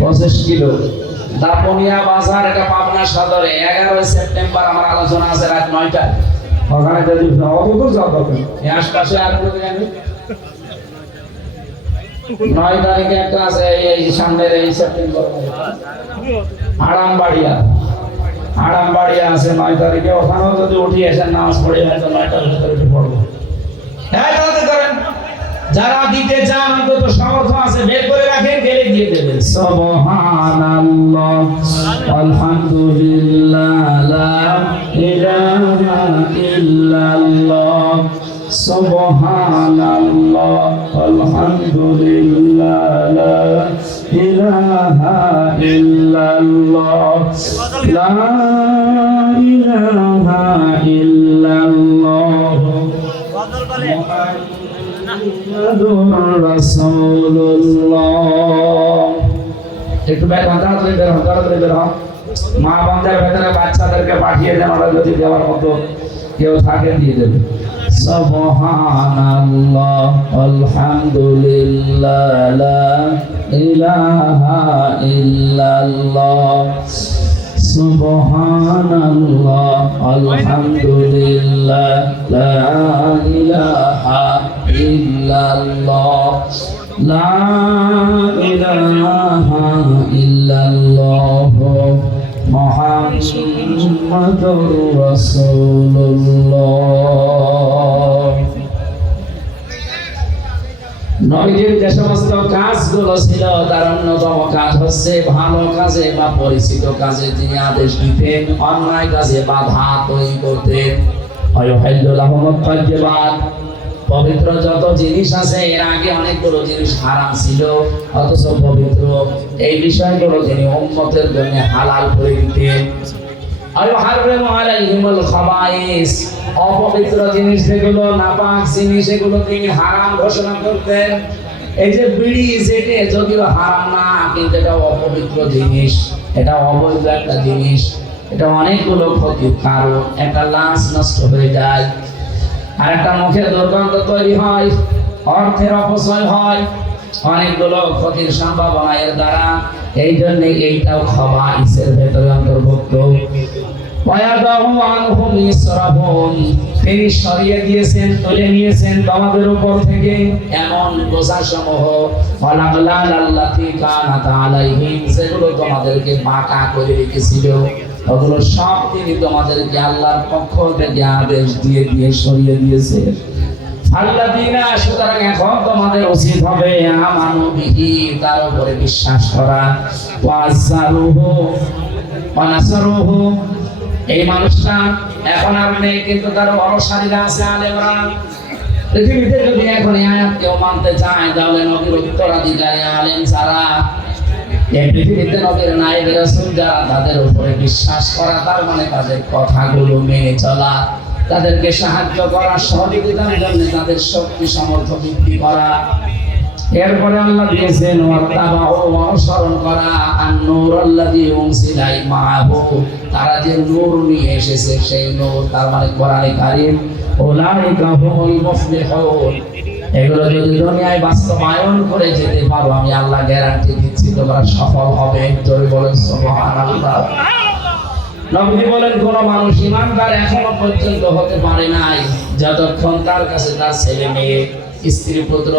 25 কিলো। দাপনিয়া বাজার, এটা পাবনা সদরে। 11 সেপ্টেম্বর আমার আলোচনা আছে রাত 9টায়। ওখানে যদি অত দূর যাওয়া দরকার নেই। এই আশপাশে আর কোনো জায়গা নেই? 9 তারিখে একটা আছে এই সামনের এই সেপ্টেম্বর আড়ামবাড়িয়া আছে 9 তারিখে, ওখানেও যদি উঠি এসে নামাজ পড়ে হয়তো 9টার ভিতরে উঠে পড়বো। হ্যাঁ তাড়াতাড়ি করেন, যারা দিতে চান অন্তত সামর্থ্য আছে বের করে রাখেন, গেলে দিয়ে দেবেন। সুবহানাল্লাহ আলহামদুলিল্লাহ লা ইলাহা ইল্লাল্লাহ সুবহানাল্লাহ আলহামদুলিল্লাহ লা ইলাহা ইল্লাল্লাহ লা ইলাহা ইল্লাল্লাহ মুহাম্মাদুর রাসূলুল্লাহ। একটু বের হন, তাড়াতাড়ি বের হন। মা বান্দার ভেতরে বাচ্চাদেরকে পাঠিয়ে দেন, ওরা যদি দেওয়ার মতো কেউ থাকে দিয়ে দেবে। সুবহানাল্লাহ আলহামদুলিল্লাহ লা ইলাহা ইল্লাল্লাহ সুবহানাল্লাহ আলহামদুলিল্লাহ লা ইলাহা ইল্লাল্লাহ লা ইলাহা ইল্লাল্লাহ মুহাম্মাদুর রাসূলুল্লাহ। নবীজির যে সমস্ত কাজগুলো ছিল তার অন্যতম কাজ হচ্ছে ভালো কাজে বা পরিচিত কাজে তিনি আদেশ দিতেন, অন্যায় কাজে বাধা তৈরি করতেন। পবিত্র যত জিনিস আছে, এর আগে অনেকগুলো জিনিস হারাম ছিল, অথচ পবিত্র এই বিষয়গুলো তিনি উম্মতের জন্য হালাল করে দিতেন। অপবিত্র জিনিস যেগুলো, নাপাক জিনিস, এগুলো তিনি হারাম ঘোষণা করতেন। এই যে বিড়ি যেটা যদিও হারাম না, কিন্তু এটা অপবিত্র জিনিস, এটা অবৈধ একটা জিনিস, এটা অনেকগুলো ক্ষতির কারণ। একটা লাঞ্চ নষ্ট হয়ে যায়, আর একটা মুখের দুর্গন্ধ তৈরি হয়, অর্থের অপচয় হয়, অনেকগুলো ক্ষতির সম্ভাবনা এর দ্বারা। এই জন্য এইটাও খাবাইসের ভেতরে অন্তর্ভুক্ত। তিনি সরিয়ে দিয়েছেন, তুলে নিয়েছেন তোমাদের উপর থেকে এমন বোঝাসমূহ, যেগুলো তোমাদেরকে বাঁকা করে রেখেছিল, ওগুলো সব তিনি তোমাদেরকে আল্লাহর পক্ষ থেকে আদেশ দিয়ে দিয়ে সরিয়ে দিয়েছে। আল্লাযীনা, সুতরাং এখন তোমাদের উচিত হবে আমানু বিহি, তার উপরে বিশ্বাস করা, ওয়াজ্জারুহু ওয়া নাসারুহু। এই মানুষটা এখন আর নেই, কিন্তু তার অনুসারীরা আছে, আলেমরা। পৃথিবীতে যদি এখন এই আয়াত কেউ মানতে চায়, তাহলে নবীর উত্তরাধিকারী আলেম ছাড়া এই পৃথিবীতে নবীর নায়েব রাসূল যারা, তাদের উপরে বিশ্বাস করা, তার মানে তাদের কথাগুলো মেনে চলা, তাদেরকে সাহায্য করা, সহযোগিতার জন্য তাদের শক্তি সামর্থ্য বৃদ্ধি করা। এরপরে আল্লাহ দিয়েছেন ওয়াত্তাবাউ, অনুসরণ করা, আন-নূর আল্লাযী উনজিলা মাআহু, তারা যে নূর নিয়ে এসেছে সেই নূর, তার মানে কোরআনে কারীম। উলাইকা হুমুল মুফলিহুন, এগুলো যদি দুনিয়ায় বাস্তবায়ন করে যেতে পারো, আমি আল্লাহ গ্যারান্টি দিচ্ছি তোমরা সফল হবে। জোরে বলেন সুবহানাল্লাহ। নবী বলেন, কোন মানুষ ইমানদার এখনো পর্যন্ত হতে পারে নাই যতক্ষণ তার কাছে তার ছেলে মেয়ে, স্ত্রী পুত্র,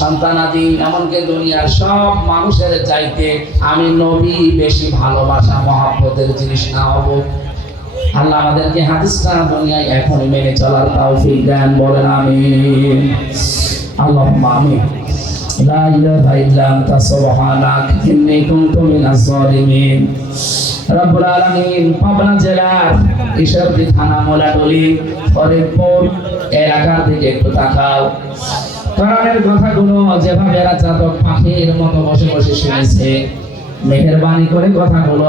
সন্তানাদি, এমনকি দুনিয়ার সব মানুষের চাইতে আমি নবী বেশি ভালোবাসা মহব্বতের জিনিস না হব। আল্লাহ আমাদেরকে হাদিসটা দুনিয়ায় এখনই মেনে চলার তৌফিক দেন, বলেন আমিন। আল্লাহুম্মা আমিন। লা ইলাহা ইল্লা আনতা সুবহানাক ইন্নী কুনতু মিনাজ জালিমিন। রব্বুল আলামিন পাবনা জেলার ঈশ্বরদী থানা মোলাডলি ফরিদপুর এলাকার দিকে একটু তাকাও। কোরআনের কথাগুলো যেভাবে এরা চাতক পাখির মতো বসে বসে শুনেছে, মেহেরবানি করে কথাগুলো